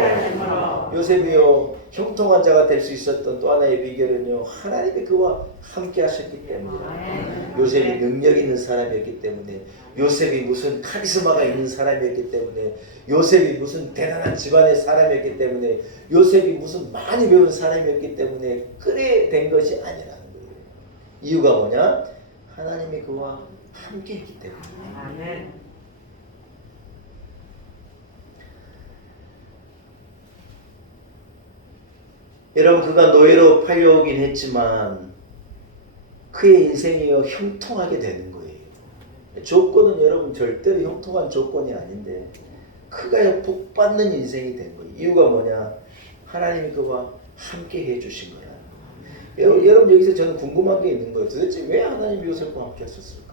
요셉이요 형통한 자가 될 수 있었던 또 하나의 비결은요 하나님이 그와 함께 하셨기 때문이에요. 요셉이 능력 있는 사람이었기 때문에, 요셉이 무슨 카리스마가 있는 사람이었기 때문에, 요셉이 무슨 대단한 집안의 사람이었기 때문에, 요셉이 무슨 많이 배운 사람이었기 때문에 그래 된 것이 아니라는 거예요. 이유가 뭐냐? 하나님이 그와 함께 했기 때문에. 아멘. 여러분, 그가 노예로 팔려오긴 했지만 그의 인생이요 형통하게 되는 거예요. 조건은 여러분 절대로 형통한 조건이 아닌데 그가 복 받는 인생이 된 거예요. 이유가 뭐냐? 하나님이 그와 함께 해주신 거야. 여러분, 여기서 저는 궁금한 게 있는 거예요. 도대체 왜 하나님이 요셉과 함께 하셨을까?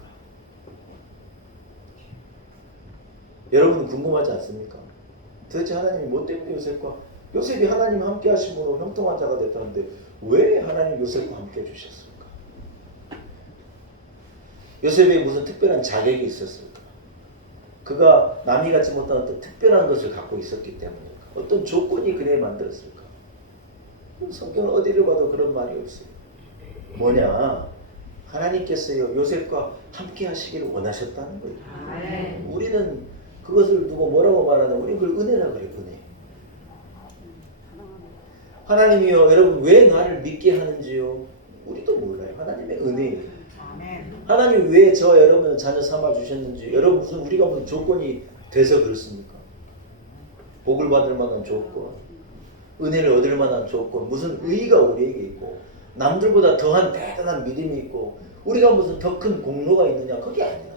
여러분은 궁금하지 않습니까? 도대체 하나님이 뭐 때문에 요셉이 하나님 함께 하심으로 형통한 자가 됐다는데 왜 하나님 요셉과 함께 해주셨을까? 요셉에 무슨 특별한 자격이 있었을까? 그가 남이 갖지 못한 어떤 특별한 것을 갖고 있었기 때문에 어떤 조건이 그래 만들었을까? 성경은 어디를 봐도 그런 말이 없어요. 뭐냐? 하나님께서요 요셉과 함께 하시기를 원하셨다는 거예요. 아멘. 우리는 그것을 두고 뭐라고 말하나? 우리는 그걸 은혜라고 그래요. 은혜. 하나님이요 여러분 왜 나를 믿게 하는지요 우리도 몰라요. 하나님의 은혜예요. 하나님 왜 저 여러분을 자녀 삼아 주셨는지, 여러분 우리가 무슨 조건이 돼서 그렇습니까? 복을 받을 만한 조건, 은혜를 얻을 만한 조건, 무슨 의의가 우리에게 있고 남들보다 더한 대단한 믿음이 있고 우리가 무슨 더 큰 공로가 있느냐? 그게 아니라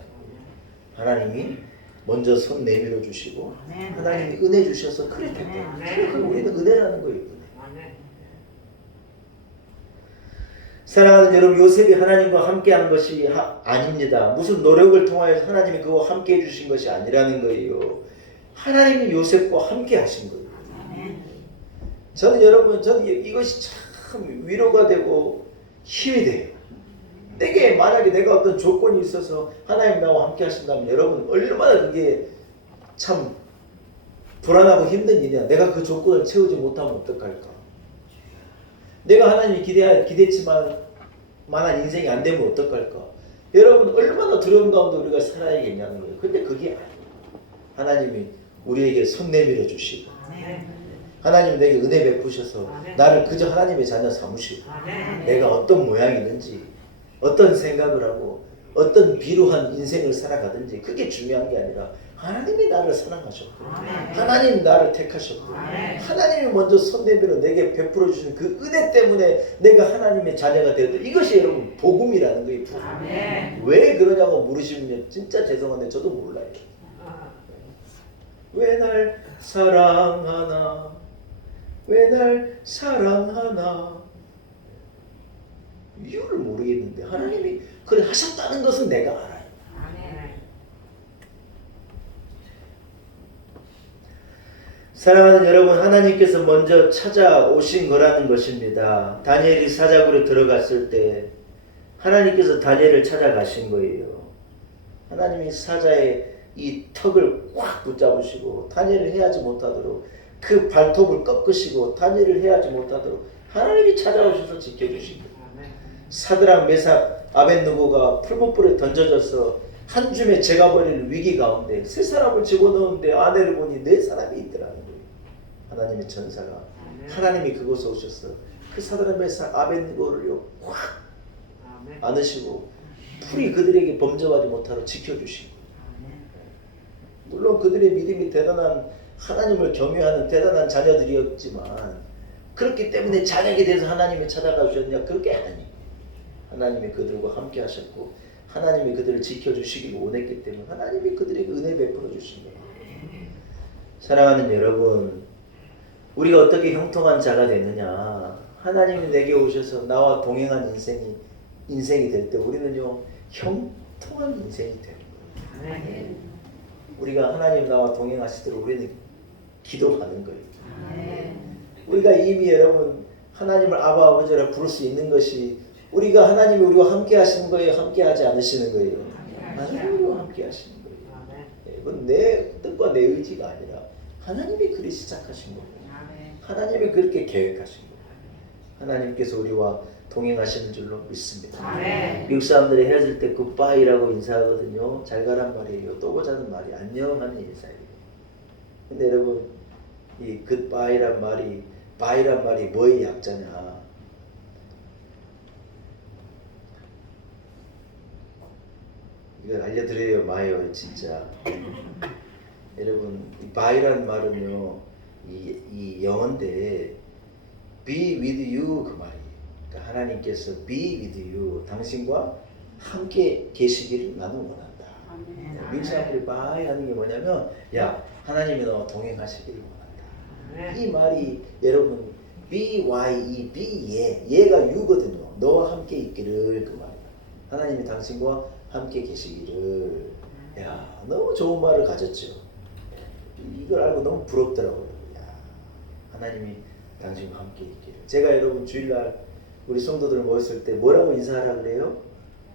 하나님이 먼저 손 내밀어 주시고 하나님이 은혜 주셔서 그래 됐다. 우리는 은혜라는 거예요. 사랑하는 여러분, 요셉이 하나님과 함께한 것이 아닙니다. 무슨 노력을 통하여 하나님이 그와 함께 해주신 것이 아니라는 거예요. 하나님이 요셉과 함께 하신 거예요. 저는 여러분, 저는 이것이 참 위로가 되고 힘이 돼요. 내게 만약에 내가 어떤 조건이 있어서 하나님 나와 함께 하신다면 여러분 얼마나 그게 참 불안하고 힘든 일이야. 내가 그 조건을 채우지 못하면 어떡할까? 내가 하나님이 기대치만 만한 인생이 안 되면 어떡할까? 여러분 얼마나 두려운 가운데 우리가 살아야겠냐는 거예요. 근데 그게 아니에요. 하나님이 우리에게 손 내밀어 주시고 하나님이 내게 은혜 베푸셔서 나를 그저 하나님의 자녀 삼으시고 내가 어떤 모양이든지 어떤 생각을 하고 어떤 비루한 인생을 살아가든지 그게 중요한 게 아니라 하나님이 나를 사랑하셨고 하나님이 나를 택하셨고 하나님이 먼저 손 내밀어 내게 베풀어 주신 그 은혜 때문에 내가 하나님의 자녀가 되었다. 이것이 여러분 복음이라는 거예요. 복음. 왜 그러냐고 물으시면 진짜 죄송한데 저도 몰라요. 왜 날 사랑하나? 왜 날 사랑하나? 이유를 모르겠는데 하나님이 그래 하셨다는 것은 내가 알아요. 사랑하는 여러분, 하나님께서 먼저 찾아오신 거라는 것입니다. 다니엘이 사자굴에 들어갔을 때 하나님께서 다니엘을 찾아가신 거예요. 하나님이 사자의 이 턱을 꽉 붙잡으시고 다니엘을 해하지 못하도록 그 발톱을 꺾으시고 다니엘을 해하지 못하도록 하나님이 찾아오셔서 지켜주신 거예요. 사드락, 메삭, 아벳느고가 풀무불에 던져져서 한 줌에 재가버릴 위기 가운데 세 사람을 집어넣는데 아내를 보니 네 사람이 있더라는 거예요. 하나님의 천사가 하나님이 그곳에 오셔서 그 사드락, 메삭, 아벳느고를요 확 안으시고 풀이 그들에게 범접하지 못하도록 지켜주시고, 물론 그들의 믿음이 대단한 하나님을 경외하는 대단한 자녀들이었지만 그렇기 때문에 자녀에게 대해서 하나님이 찾아가 주셨느냐? 그렇게 하나님이 그들과 함께 하셨고 하나님이 그들을 지켜주시길 원했기 때문에 하나님이 그들에게 은혜 베풀어 주신 거예요. 사랑하는 여러분, 우리가 어떻게 형통한 자가 되느냐? 하나님이 내게 오셔서 나와 동행한 인생이 될 때 우리는요 형통한 인생이 되는 거예요. 우리가 하나님 나와 동행하시도록 우리는 기도하는 거예요. 우리가 이미 여러분 하나님을 아바 아버지라 부를 수 있는 것이 우리가 하나님이 우리와 함께 하시는 거예요, 함께 하지 않으시는 거예요? 하나님과 함께 하시는 거예요. 이건 내 뜻과 내 의지가 아니라 하나님이 그리 시작하신 거예요. 하나님이 그렇게 계획하신 거예요. 하나님께서 우리와 동행하시는 줄로 믿습니다. 미국 사람들이 헤어질 때 굿바이라고 인사하거든요. 잘 가란 말이에요. 또 보자는 말이 안녕하는 인사예요. 근데 여러분 이 굿바이란 말이 바이란 말이 뭐의 약자냐? 이걸 알려드려요 마요 진짜. 여러분 이 바이란 말은요 이 영어인데 be with you 그 말이에요. 그러니까 하나님께서 be with you 당신과 함께 계시기를 나는 원한다. 미국 사람들이 바이 하는 게 뭐냐면 야 하나님이 너와 동행하시기를 원한다. 이 말이 여러분 be 얘가 you거든요. 너와 함께 있기를 그 말이에요. 하나님이 당신과 함께 계시기를. 야 너무 좋은 말을 가졌죠. 이걸 알고 너무 부럽더라고요. 야, 하나님이 당신과 함께 있기를. 제가 여러분 주일날 우리 성도들 모였을 때 뭐라고 인사하라 그래요?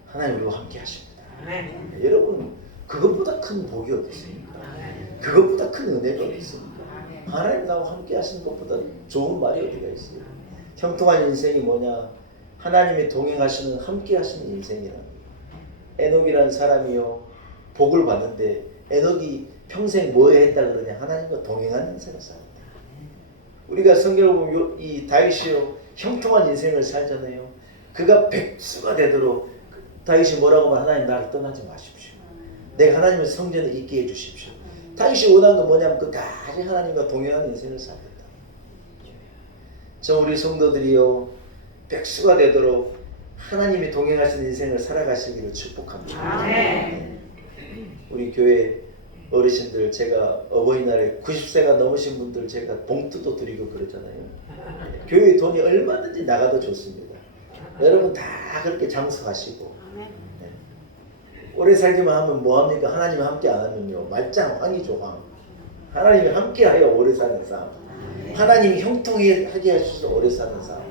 하나님 우리와 함께 하십니다. 여러분 그것보다 큰 복이 어디 있습니까? 그것보다 큰 은혜가 어디 있습니까? 하나님 나와 함께 하시는 것보다 좋은 말이 어디가 있어요? 형통한 인생이 뭐냐? 하나님이 동행하시는 함께 하시는 인생이라는 거예요. 에녹이라는 사람이요 복을 받는데 에녹이 평생 뭐 했다 그러냐? 하나님과 동행하는 인생을 살았다. 우리가 성경을 보면 이 다윗이요 형통한 인생을 살잖아요. 그가 백수가 되도록 다윗이 뭐라고 하면 하나님 나를 떠나지 마십시오. 내가 하나님의 성전에 있게 해주십시오. 다윗이 원하는 건 뭐냐면 끝까지 하나님과 동행하는 인생을 살겠다. 저 우리 성도들이요 백수가 되도록 하나님이 동행하시는 인생을 살아가시기를 축복합니다. 아멘. 우리 교회 어르신들 제가 어버이날에 90세가 넘으신 분들 제가 봉투도 드리고 그러잖아요. 교회 돈이 얼마든지 나가도 좋습니다. 여러분 다 그렇게 장수하시고 네. 오래 살기만 하면 뭐합니까? 하나님이 함께 안 하면요 말짱 황이죠 황. 하나님이 함께하여 오래 사는 삶. 하나님이 형통하게 하셔서 오래 사는 삶.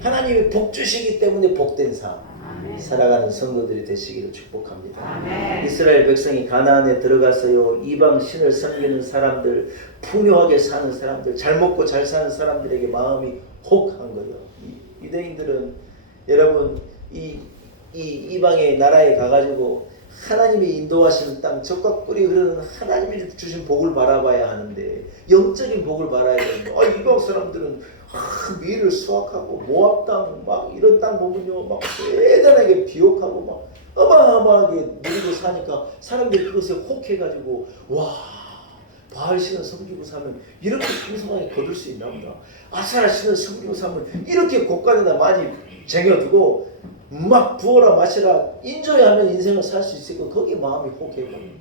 하나님이 복 주시기 때문에 복된 삶. 살아가는 성도들이 되시기를 축복합니다. 아멘. 이스라엘 백성이 가나안에 들어가서요 이방 신을 섬기는 사람들, 풍요하게 사는 사람들, 잘 먹고 잘 사는 사람들에게 마음이 혹한 거예요. 유대인들은 여러분 이방의 나라에 가가지고 하나님이 인도하시는 땅, 적과 꿀이 흐르는 하나님이 주신 복을 바라봐야 하는데 영적인 복을 바라야 되는데 이방 사람들은 밀을 수확하고 모압 땅 막 이런 땅 보면요 막 대단하게 비옥하고 막 어마어마하게 누리고 사니까 사람들이 그것에 혹해가지고 와 바알 신을 섬기고 사면 이렇게 풍성하게 거둘 수 있나 보다. 아세라 신을 섬기고 사면 이렇게 곳간에다 많이 쟁여두고 막 부어라 마시라 인조야 하면 인생을 살 수 있을 거 거기에 마음이 혹해가지고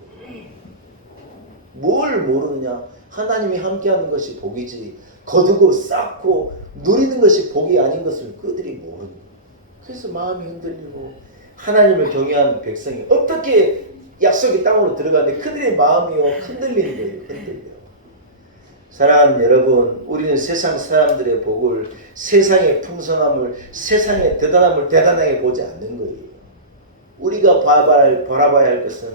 뭘 모르느냐. 하나님이 함께하는 것이 복이지 거두고 쌓고 누리는 것이 복이 아닌 것을 그들이 모르는 거예요. 그래서 마음이 흔들리고 하나님을 경외하는 백성이 어떻게 약속의 땅으로 들어가는데 그들의 마음이요 흔들리는 거예요. 흔들려요. 사랑하는 여러분, 우리는 세상 사람들의 복을, 세상의 풍성함을, 세상의 대단함을 대단하게 보지 않는 거예요. 우리가 바라봐야 할 것은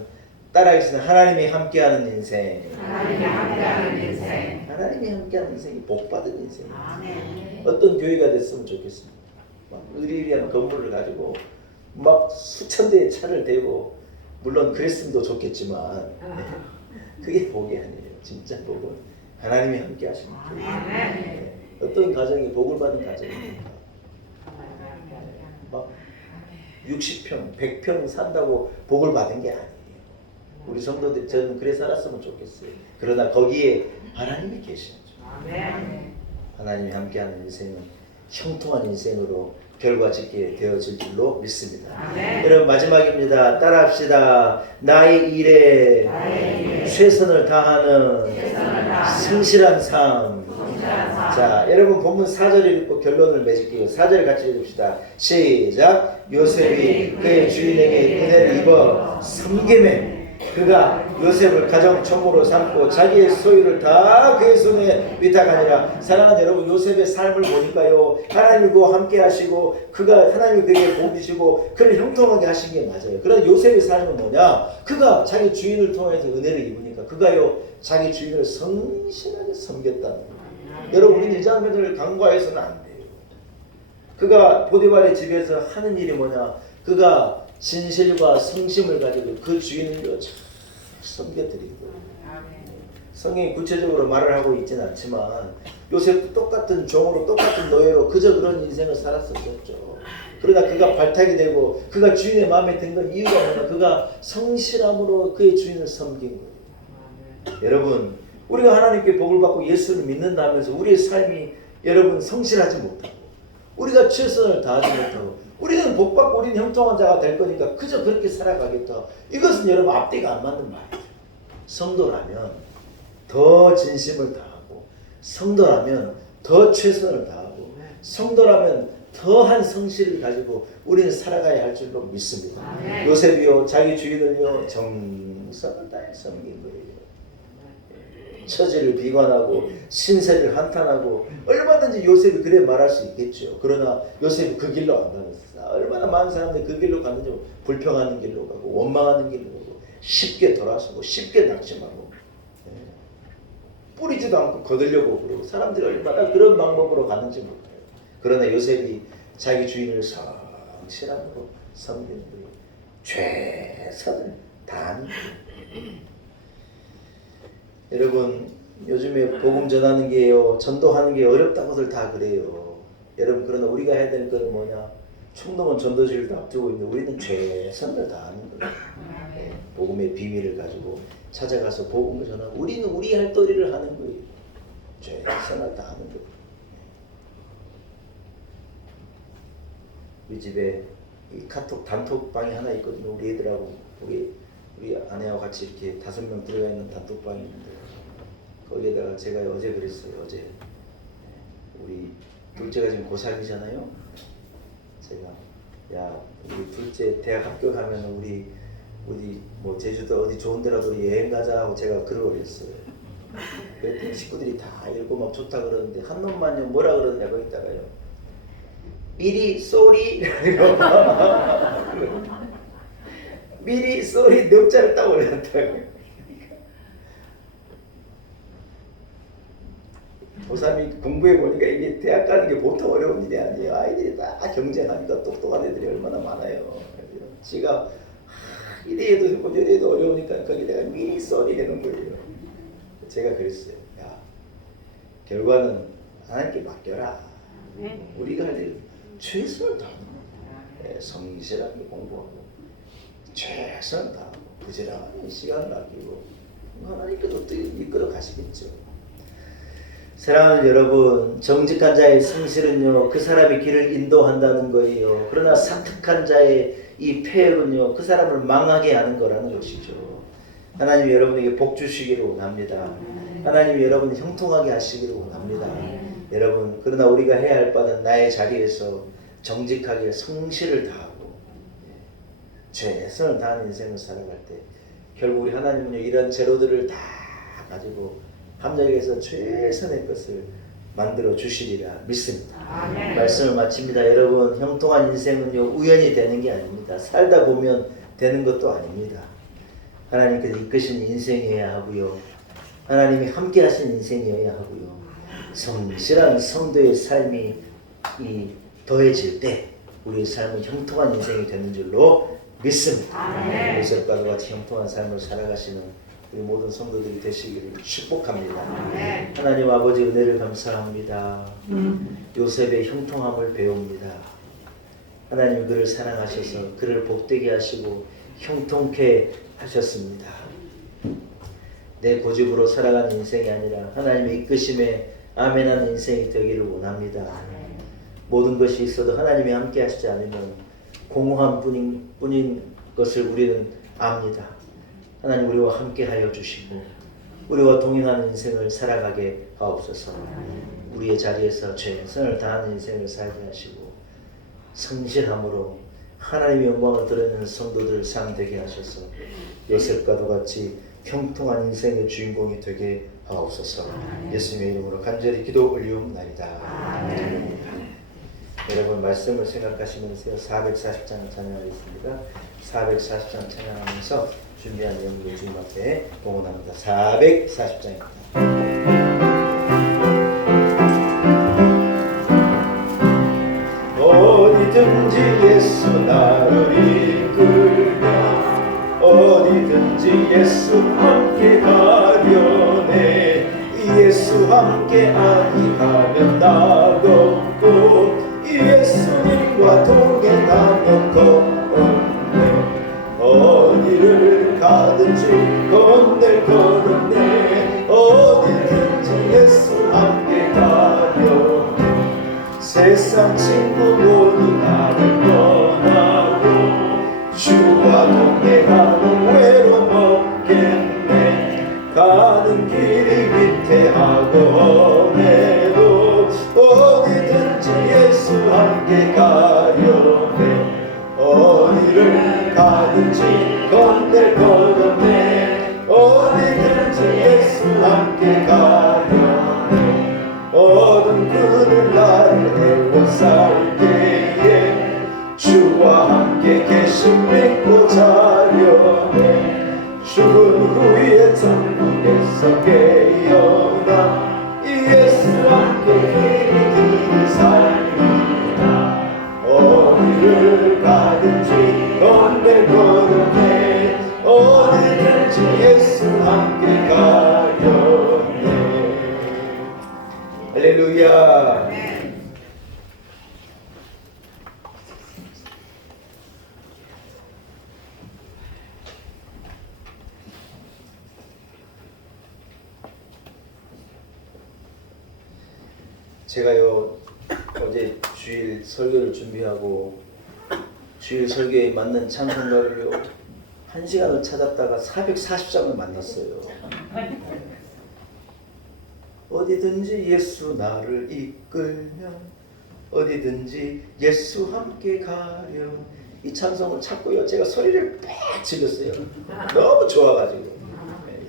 따라하겠습니다. 하나님이 함께하는 인생. 하나님이 함께하는 인생. 하나님이 함께하는 인생이 복받은 인생이에요. 아멘. 어떤 교회가 됐으면 좋겠습니다. 막 의리의리한 건물을 가지고 막 수천 대의 차를 대고 물론 그랬으면 좋겠지만 그게 복이 아니에요. 진짜 복은 하나님이 함께 하시는 교회. 아멘. 어떤 가정이 복을 받은 가정입니까? 막 60평, 100평 산다고 복을 받은 게 아니에요. 우리 성도들 저는 그래 살았으면 좋겠어요. 그러나 거기에 하나님이 계시죠. 아멘. 하나님이 함께하는 인생은 형통한 인생으로 결과 짓게 되어질 줄로 믿습니다. 여러분 마지막입니다. 따라합시다. 나의 일에 최선을 다하는 성실한 삶. 자, 여러분 본문 4절을 읽고 결론을 맺을게요. 4절 같이 읽읍시다. 시작. 요셉이 그의 주인에게 은혜를 입어 섬김에 그가 요셉을 가정총무로 삼고 자기의 소유를 다 그의 손에 위탁하니라. 사랑하는 여러분, 요셉의 삶을 보니까요, 하나님과 함께 하시고 그가 하나님이 그에게 복 주시고 그를 형통하게 하신 게 맞아요. 그러나 요셉의 삶은 뭐냐? 그가 자기 주인을 통해서 은혜를 입으니까 그가요 자기 주인을 성실하게 섬겼다는 거예요. 여러분, 우리는 이 장면을 간과해서는 안 돼요. 그가 보디발의 집에서 하는 일이 뭐냐? 그가 진실과 성심을 가지고 그 주인을 잘 섬겨드리는 거예요. 성경이 구체적으로 말을 하고 있지는 않지만 요셉도 똑같은 종으로 똑같은 노예로 그저 그런 인생을 살았었죠. 그러나 그가 발탁이 되고 그가 주인의 마음에 든 건 이유가 뭐냐? 그가 성실함으로 그의 주인을 섬긴 거예요. 여러분, 우리가 하나님께 복을 받고 예수를 믿는다면서 우리의 삶이 여러분 성실하지 못하고 우리가 최선을 다하지 못하고 우리는 복받고 우리는 형통한 자가 될 거니까 그저 그렇게 살아가겠다. 이것은 여러분 앞뒤가 안 맞는 말이죠. 성도라면 더 진심을 다하고 성도라면 더 최선을 다하고 성도라면 더한 성실을 가지고 우리는 살아가야 할 줄로 믿습니다. 요셉이요 자기 주인을요 정성을 다해 섬긴 거예요. 처지를 비관하고 신세를 한탄하고 얼마든지 요셉이 그래 말할 수 있겠죠. 그러나 요셉이 그 길로 안 가겠어. 얼마나 많은 사람들이 그 길로 갔는지 불평하는 길로 가고 원망하는 길로 가고 쉽게 돌아서고 쉽게 낙심하고 뿌리지도 않고 거들려고 그러고 사람들이 얼마나 그런 방법으로 가는지 몰라요. 그러나 요셉이 자기 주인을 성실함으로 섬기는 거예요. 최선을 다하는 거예요. 여러분, 요즘에 복음 전하는 게요, 전도하는 게 어렵다고들 다 그래요. 여러분, 그러나 우리가 해야 되는 것은 뭐냐? 총동원 전도지를 앞두고 있는데 우리는 최선을 다하는 거예요. 복음의 비밀을 가지고 찾아가서 복음을 전하고 우리는 우리 할 도리를 하는 거예요. 최선을 다하는 거예요. 우리 집에 이 카톡 단톡방이 하나 있거든요. 우리 애들하고 우리 아내하고 같이 이렇게 5명 들어가 있는 단톡방이 있는데 거기에다가 제가 어제 그랬어요. 어제 우리 둘째가 지금 고3이잖아요. 제가 야 우리 둘째 대학 합격하면 우리 뭐 제주도 어디 좋은 데라도 여행 가자 하고 제가 글을 올렸어요. 그랬더니 식구들이 다 읽고 막 좋다 그러는데 한 놈만요 뭐라 그러느냐 거기다가요. 미리 쏘리 미리 쏘리 넉 자를 딱 올렸다고요. 고3이 공부해 보니까 이게 대학 가는 게 보통 어려운 일이 아니에요. 아이들이 다 경쟁하니까 똑똑한 애들이 얼마나 많아요. 지가 이래도 해보고 저래도 어려우니까 거기다가 미리 쏘리 해놓은 거예요. 제가 그랬어요. 야, 결과는 하나님께 맡겨라. 우리가 할 일 최선을 다하는 거예요. 성실하게 공부하고 최선을 다하고 부지런히 시간을 아끼고 하나님께도 또 이끌어 가시겠죠. 사랑하는 여러분, 정직한 자의 성실은요 그 사람의 길을 인도한다는 거예요. 그러나 사특한 자의 이 폐역은요 그 사람을 망하게 하는 거라는 것이죠. 하나님 여러분에게 복 주시기를 원합니다. 하나님 여러분 형통하게 하시기를 원합니다. 여러분, 그러나 우리가 해야 할 바는 나의 자리에서 정직하게 성실을 다하고 최선을 다하는 인생을 살아갈 때 결국 우리 하나님은요 이런 재료들을 다 가지고 합력해서 최선의 것을 만들어 주시리라 믿습니다. 말씀을 마칩니다. 여러분, 형통한 인생은요 우연히 되는 게 아닙니다. 살다 보면 되는 것도 아닙니다. 하나님께서 이끄신 인생이어야 하고요, 하나님이 함께 하신 인생이어야 하고요, 성실한 성도의 삶이 더해질 때 우리의 삶은 형통한 인생이 되는 줄로 믿습니다. 요셉과도 같이 형통한 삶을 살아가시는 우리 모든 성도들이 되시기를 축복합니다. 하나님 아버지 은혜를 감사합니다. 요셉의 형통함을 배웁니다. 하나님 그를 사랑하셔서 그를 복되게 하시고 형통케 하셨습니다. 내 고집으로 살아가는 인생이 아니라 하나님의 이끄심에 아멘하는 인생이 되기를 원합니다. 모든 것이 있어도 하나님이 함께 하시지 않으면 공허한 뿐인 것을 우리는 압니다. 하나님 우리와 함께 하여 주시고 우리와 동행하는 인생을 살아가게 하옵소서. 우리의 자리에서 최선을 다하는 인생을 살게 하시고 성실함으로 하나님의 영광을 드러내는 성도들 삶 되게 하셔서 요셉과도 같이 형통한 인생의 주인공이 되게 하옵소서. 예수님의 이름으로 간절히 기도 올리옵나이다. 여러분 말씀을 생각하시면서 440장을 찬양하겠습니다. 440장 찬양하면서 준비한 내용을 주님 앞에 봉헌합니다. 440장입니다. 어디든지 예수 나를 이끌며 어디든지 예수 함께 가려네. 예수 함께 아니하면 나없고 예수님과 동행하면 겁없네. 어디를 가든지 건넬 걸었네. 어디든지 예수 함께 가려네. 세상 친구 모두 나를 떠나고 주와 동행하는 외로움 없겠네. 가는 길이 위태하고 험해도 어디든지 예수 함께 가려네. 어디를 가든지 건넬 걸었네. 어디든지 예수 함께 가려네. 어두운 그늘 나를 애워 살게에 주와 함께 계심 믿고 자려네. 죽은 후에 천국에서 깨어나 예수 함께 길이 살리라. 어디를 가든지 건넬 걸음에 어디든지 예수 함께 가려네. 할렐루야. 제가요 어제 주일 설교를 준비하고 주일 설교에 맞는 찬송가를요 1시간을 찾았다가 440장을 만났어요. 어디든지 예수 나를 이끌면 어디든지 예수 함께 가려. 이 찬송을 찾고요 제가 소리를 빽 질렀어요. 너무 좋아가지고.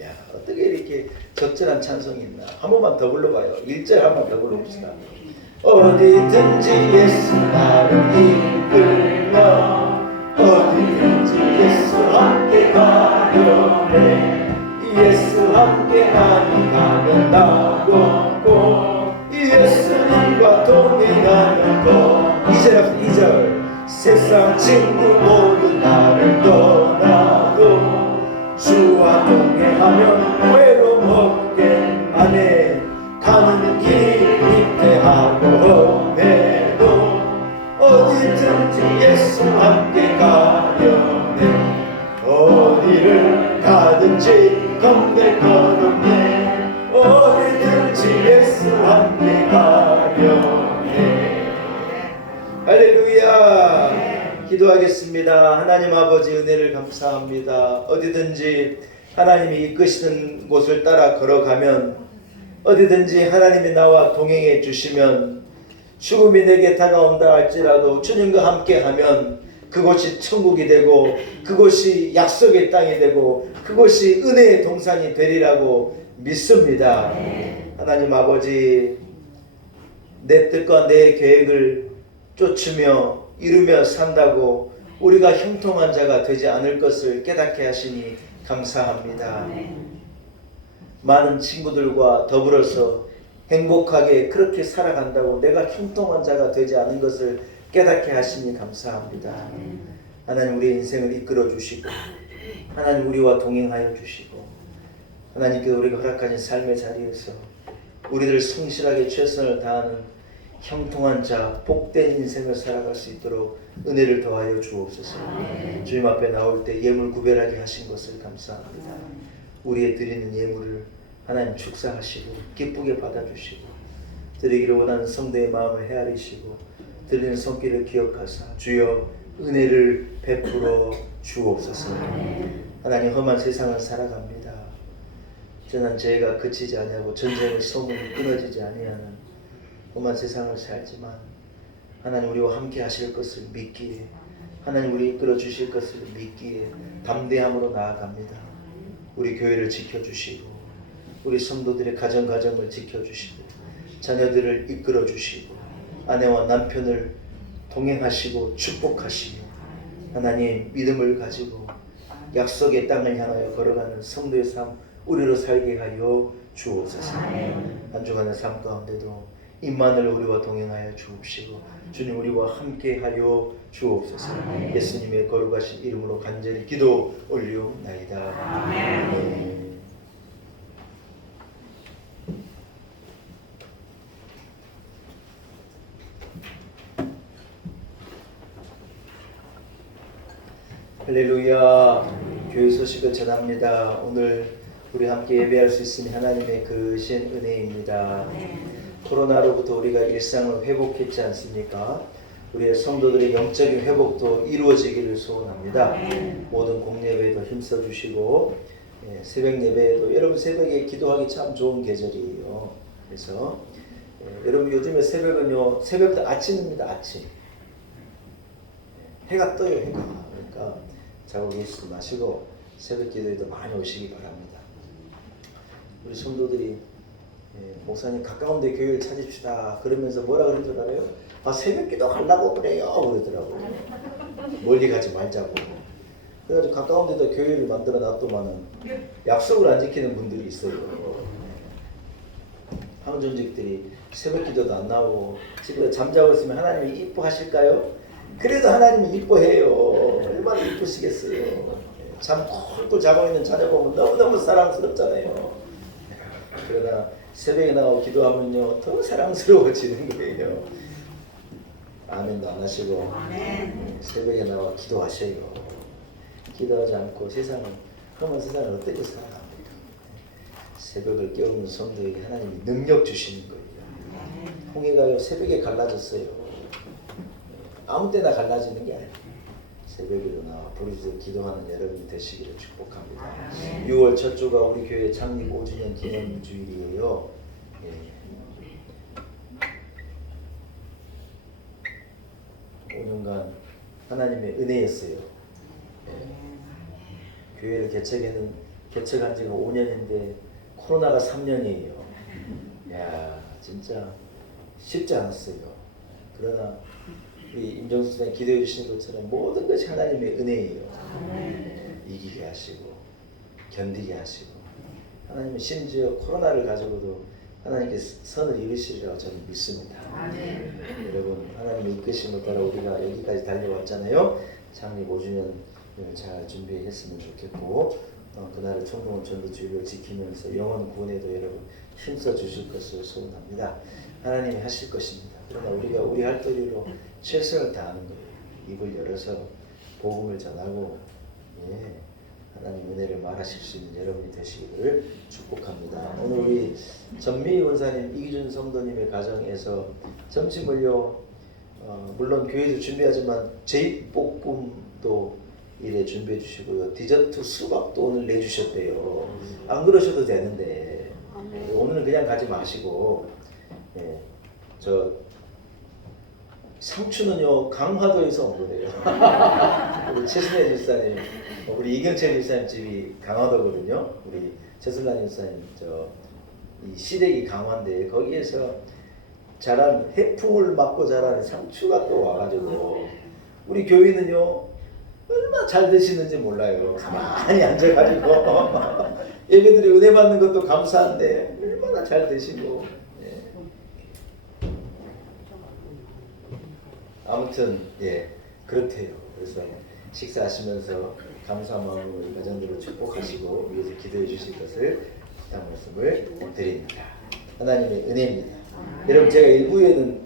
야, 어떻게 이렇게 적절한 찬송이 있나. 한 번만 더 불러봐요. 1절 한 번 더 불러봅시다. 어디든지 예수 나를 이끌면 어디든지 예수 함께 가려네. 예수 함께 아니하면 나없고 예수님과 동행하면 더. 2절 세상 친구 모두 나를 떠나도 주와 동행하면 외로움 없게 하네. 가는 길 위태하고 험해도 어디든지 예수 함께 가려네. 어디를 가든지 건넬 것 없네. 어디든지 예수 함께 가려네. 할렐루야. 기도하겠습니다. 하나님 아버지 은혜를 감사합니다. 어디든지 하나님이 이끄시는 곳을 따라 걸어가면 어디든지 하나님이 나와 동행해 주시면 죽음이 내게 다가온다 할지라도 주님과 함께하면 그곳이 천국이 되고 그곳이 약속의 땅이 되고 그곳이 은혜의 동산이 되리라고 믿습니다. 하나님 아버지 내 뜻과 내 계획을 쫓으며 이루며 산다고 우리가 형통한 자가 되지 않을 것을 깨닫게 하시니 감사합니다. 많은 친구들과 더불어서 행복하게 그렇게 살아간다고 내가 형통한 자가 되지 않은 것을 깨닫게 하시니 감사합니다. 하나님 우리의 인생을 이끌어 주시고 하나님 우리와 동행하여 주시고 하나님께서 우리가 허락하신 삶의 자리에서 우리들 성실하게 최선을 다하는 형통한 자, 복된 인생을 살아갈 수 있도록 은혜를 더하여 주옵소서. 주님 앞에 나올 때 예물 구별하게 하신 것을 감사합니다. 우리의 드리는 예물을 하나님 축사하시고 기쁘게 받아주시고 드리기를 원하는 성도의 마음을 헤아리시고 들리는 손길을 기억하사 주여 은혜를 베풀어 주옵소서. 하나님, 험한 세상을 살아갑니다. 저는 죄가 그치지 아니하고 전쟁의 소문이 끊어지지 아니하는 험한 세상을 살지만 하나님 우리와 함께 하실 것을 믿기에, 하나님 우리 이끌어 주실 것을 믿기에 담대함으로 나아갑니다. 우리 교회를 지켜주시고 우리 성도들의 가정을 지켜주시고 자녀들을 이끌어 주시고 아내와 남편을 동행하시고 축복하시며 하나님 믿음을 가지고 약속의 땅을 향하여 걸어가는 성도의 삶 우리로 살게 하여 주옵소서. 한 주간의 삶 가운데도 임만을 우리와 동행하여 주옵시고 주님 우리와 함께 하여 주옵소서. 예수님의 거룩하신 이름으로 간절히 기도 올리옵나이다. 아멘. 할렐루야. 교회 소식을 전합니다. 오늘 우리 함께 예배할 수 있으니 하나님의 크신 은혜입니다. 코로나로부터 우리가 일상을 회복했지 않습니까? 우리의 성도들의 영적인 회복도 이루어지기를 소원합니다. 모든 공예배에도 힘써주시고 새벽 예배에도 여러분 새벽에 기도하기 참 좋은 계절이에요. 그래서 여러분 요즘에 새벽은요, 새벽도 아침입니다. 아침. 해가 떠요. 해가. 그러니까 자고 계시지 마시고 새벽 기도에도 많이 오시기 바랍니다. 우리 성도들이 목사님 가까운 데 교회를 찾읍시다 그러면서 뭐라 그런 줄 알아요? 아, 새벽 기도 가려고 그래요 그러더라고요. 멀리 가지 말자고. 그래가지고 가까운 데다 교회를 만들어 놨더만은 약속을 안 지키는 분들이 있어요. 항존직들이 새벽 기도도 안 나오고 집에 잠자고 있으면 하나님이 이뻐하실까요? 그래도 하나님이 이뻐해요. 얼마나 이쁘시겠어요. 잠 꿀꿀 자고 있는 자녀 보면 너무너무 사랑스럽잖아요. 그러나 새벽에 나와 기도하면요 더 사랑스러워지는 거예요. 아멘도 안 하시고 새벽에 나와 기도하셔요. 기도하지 않고 험한 세상을 어떻게 살아갑니까? 새벽을 깨우는 성도에게 하나님이 능력 주시는 거예요. 홍해가요 새벽에 갈라졌어요. 아무 때나 갈라지는 게 아니에요. 새벽에도 나와 부르짖어 기도하는 여러분이 되시기를 축복합니다. 6월 첫 주가 우리 교회 창립 5주년 기념 주일이에요. 5년간 하나님의 은혜였어요. 교회를 개척한 지가 5년인데 코로나가 3년이에요. 야, 진짜 쉽지 않았어요. 그러나 우리 임정수 선생님 기도해 주시는 것처럼 모든 것이 하나님의 은혜예요. 이기게 하시고 견디게 하시고 하나님은 심지어 코로나를 가지고도 하나님께서 선을 이루시리라고 저는 믿습니다. 여러분 하나님의 이끄심을 따라 우리가 여기까지 달려왔잖아요. 창립 5주년을 잘 준비했으면 좋겠고 그날의 총동원 전도주의를 지키면서 영혼 구원에도 여러분 힘써 주실 것을 소원합니다. 하나님이 하실 것입니다. 그러나 우리가 우리 할 도리로 최선을 다하는 거예요. 입을 열어서 복음을 전하고 하나님 은혜를 말하실 수 있는 여러분이 되시기를 축복합니다. 오늘 우리 전미희 원사님, 이기준 성도님의 가정에서 점심을요 물론 교회에서 준비하지만 제육볶음도 이래 준비해 주시고요. 디저트 수박도 오늘 내주셨대요. 안 그러셔도 되는데 오늘은 그냥 가지 마시고 저 상추는요 강화도에서 온 거예요. 우리 최순애 집사님, 우리 이경철 집사님 집이 강화도거든요. 우리 최순란 집사님 이 시댁이 강화인데 거기에서 자란 해풍을 맞고 자란 상추가 또 와가지고 우리 교회는요 얼마나 잘 드시는지 몰라요. 가만히 앉아가지고 예배들이 은혜 받는 것도 감사한데 얼마나 잘 드시고 아무튼 그렇대요. 그래서 식사하시면서 감사 마음으로 이 가정들을 축복하시고 위해서 기도해 주실 것을 부탁 말씀을 드립니다. 하나님의 은혜입니다. 여러분 제가 1부에는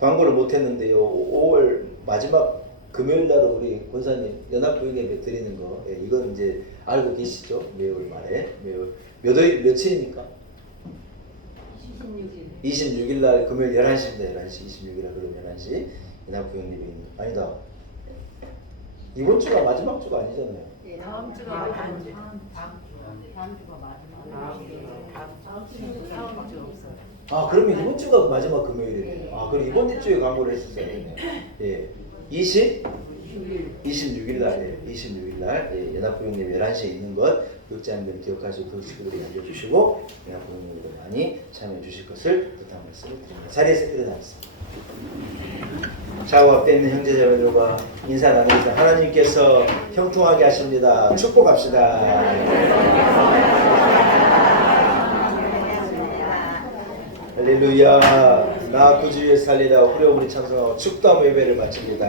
광고를 못했는데요. 5월 마지막 금요일 날 우리 권사님 연합부인 예배 드리는 거 이건 이제 알고 계시죠? 매월 말에 며칠입니까? 26일 날 금요일 11시입니다. 11시 26일 날 금요일 11시 연합교육 예배 아니다. 이번 주가 마지막 주가 아니잖아요. 다음 주가 마지막. 아 그러면 이번 주가 마지막 금요일이네요. 아 그럼 이번 주에 광고를 했었어야 되네요. 예, 26일 날, 26일 날 연합교육 예배 11시에 있는 것 교육자님들 기억하시고 교육식으로 남겨주시고 연합교육 예배 많이 참여해 주실 것을 부탁 말씀드립니다. 자리에서 일어나겠습니다. 좌우 앞에 있는 형제자매들과 인사 나누면서 하나님께서 형통하게 하십니다. 축복합시다. 할렐루야. 나 구주 위에 살리다 후렴으로 찬송하고 축도함 예배를 마칩니다.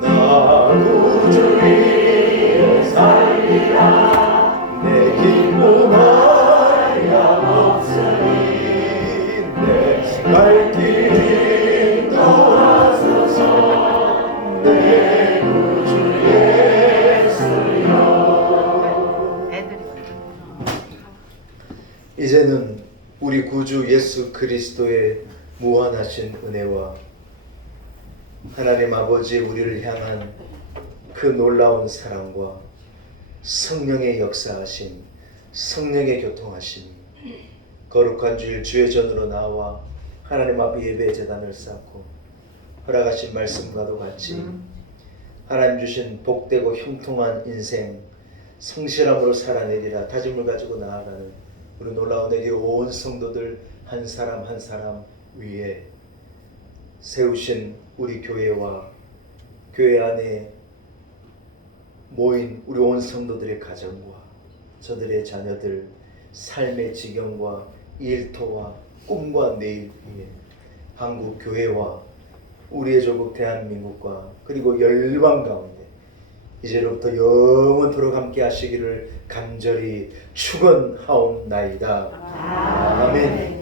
나 구주 위에 살리다 내 기쁨 하염없으니 내 갈 길 인도하소서 내 구주 예수여. 이제는 우리 구주 예수 그리스도의 무한하신 은혜와 하나님 아버지의 우리를 향한 그 놀라운 사랑과 성령의 역사하심, 성령의 교통하심, 거룩한 주일 주의 전으로 나와 하나님 앞에 예배 제단을 쌓고 허락하신 말씀과도 같이 하나님 주신 복되고 형통한 인생 성실함으로 살아내리라 다짐을 가지고 나아가는 우리 놀라운 내리 온 성도들 한 사람 한 사람 위에 세우신 우리 교회와 교회 안에 모인 우리 온 성도들의 가정과 저들의 자녀들 삶의 지경과 일터와 꿈과 내일 위에 한국 교회와 우리의 조국 대한민국과 그리고 열방 가운데 이제로부터 영원토록 함께 하시기를 간절히 축원하옵나이다. 아멘.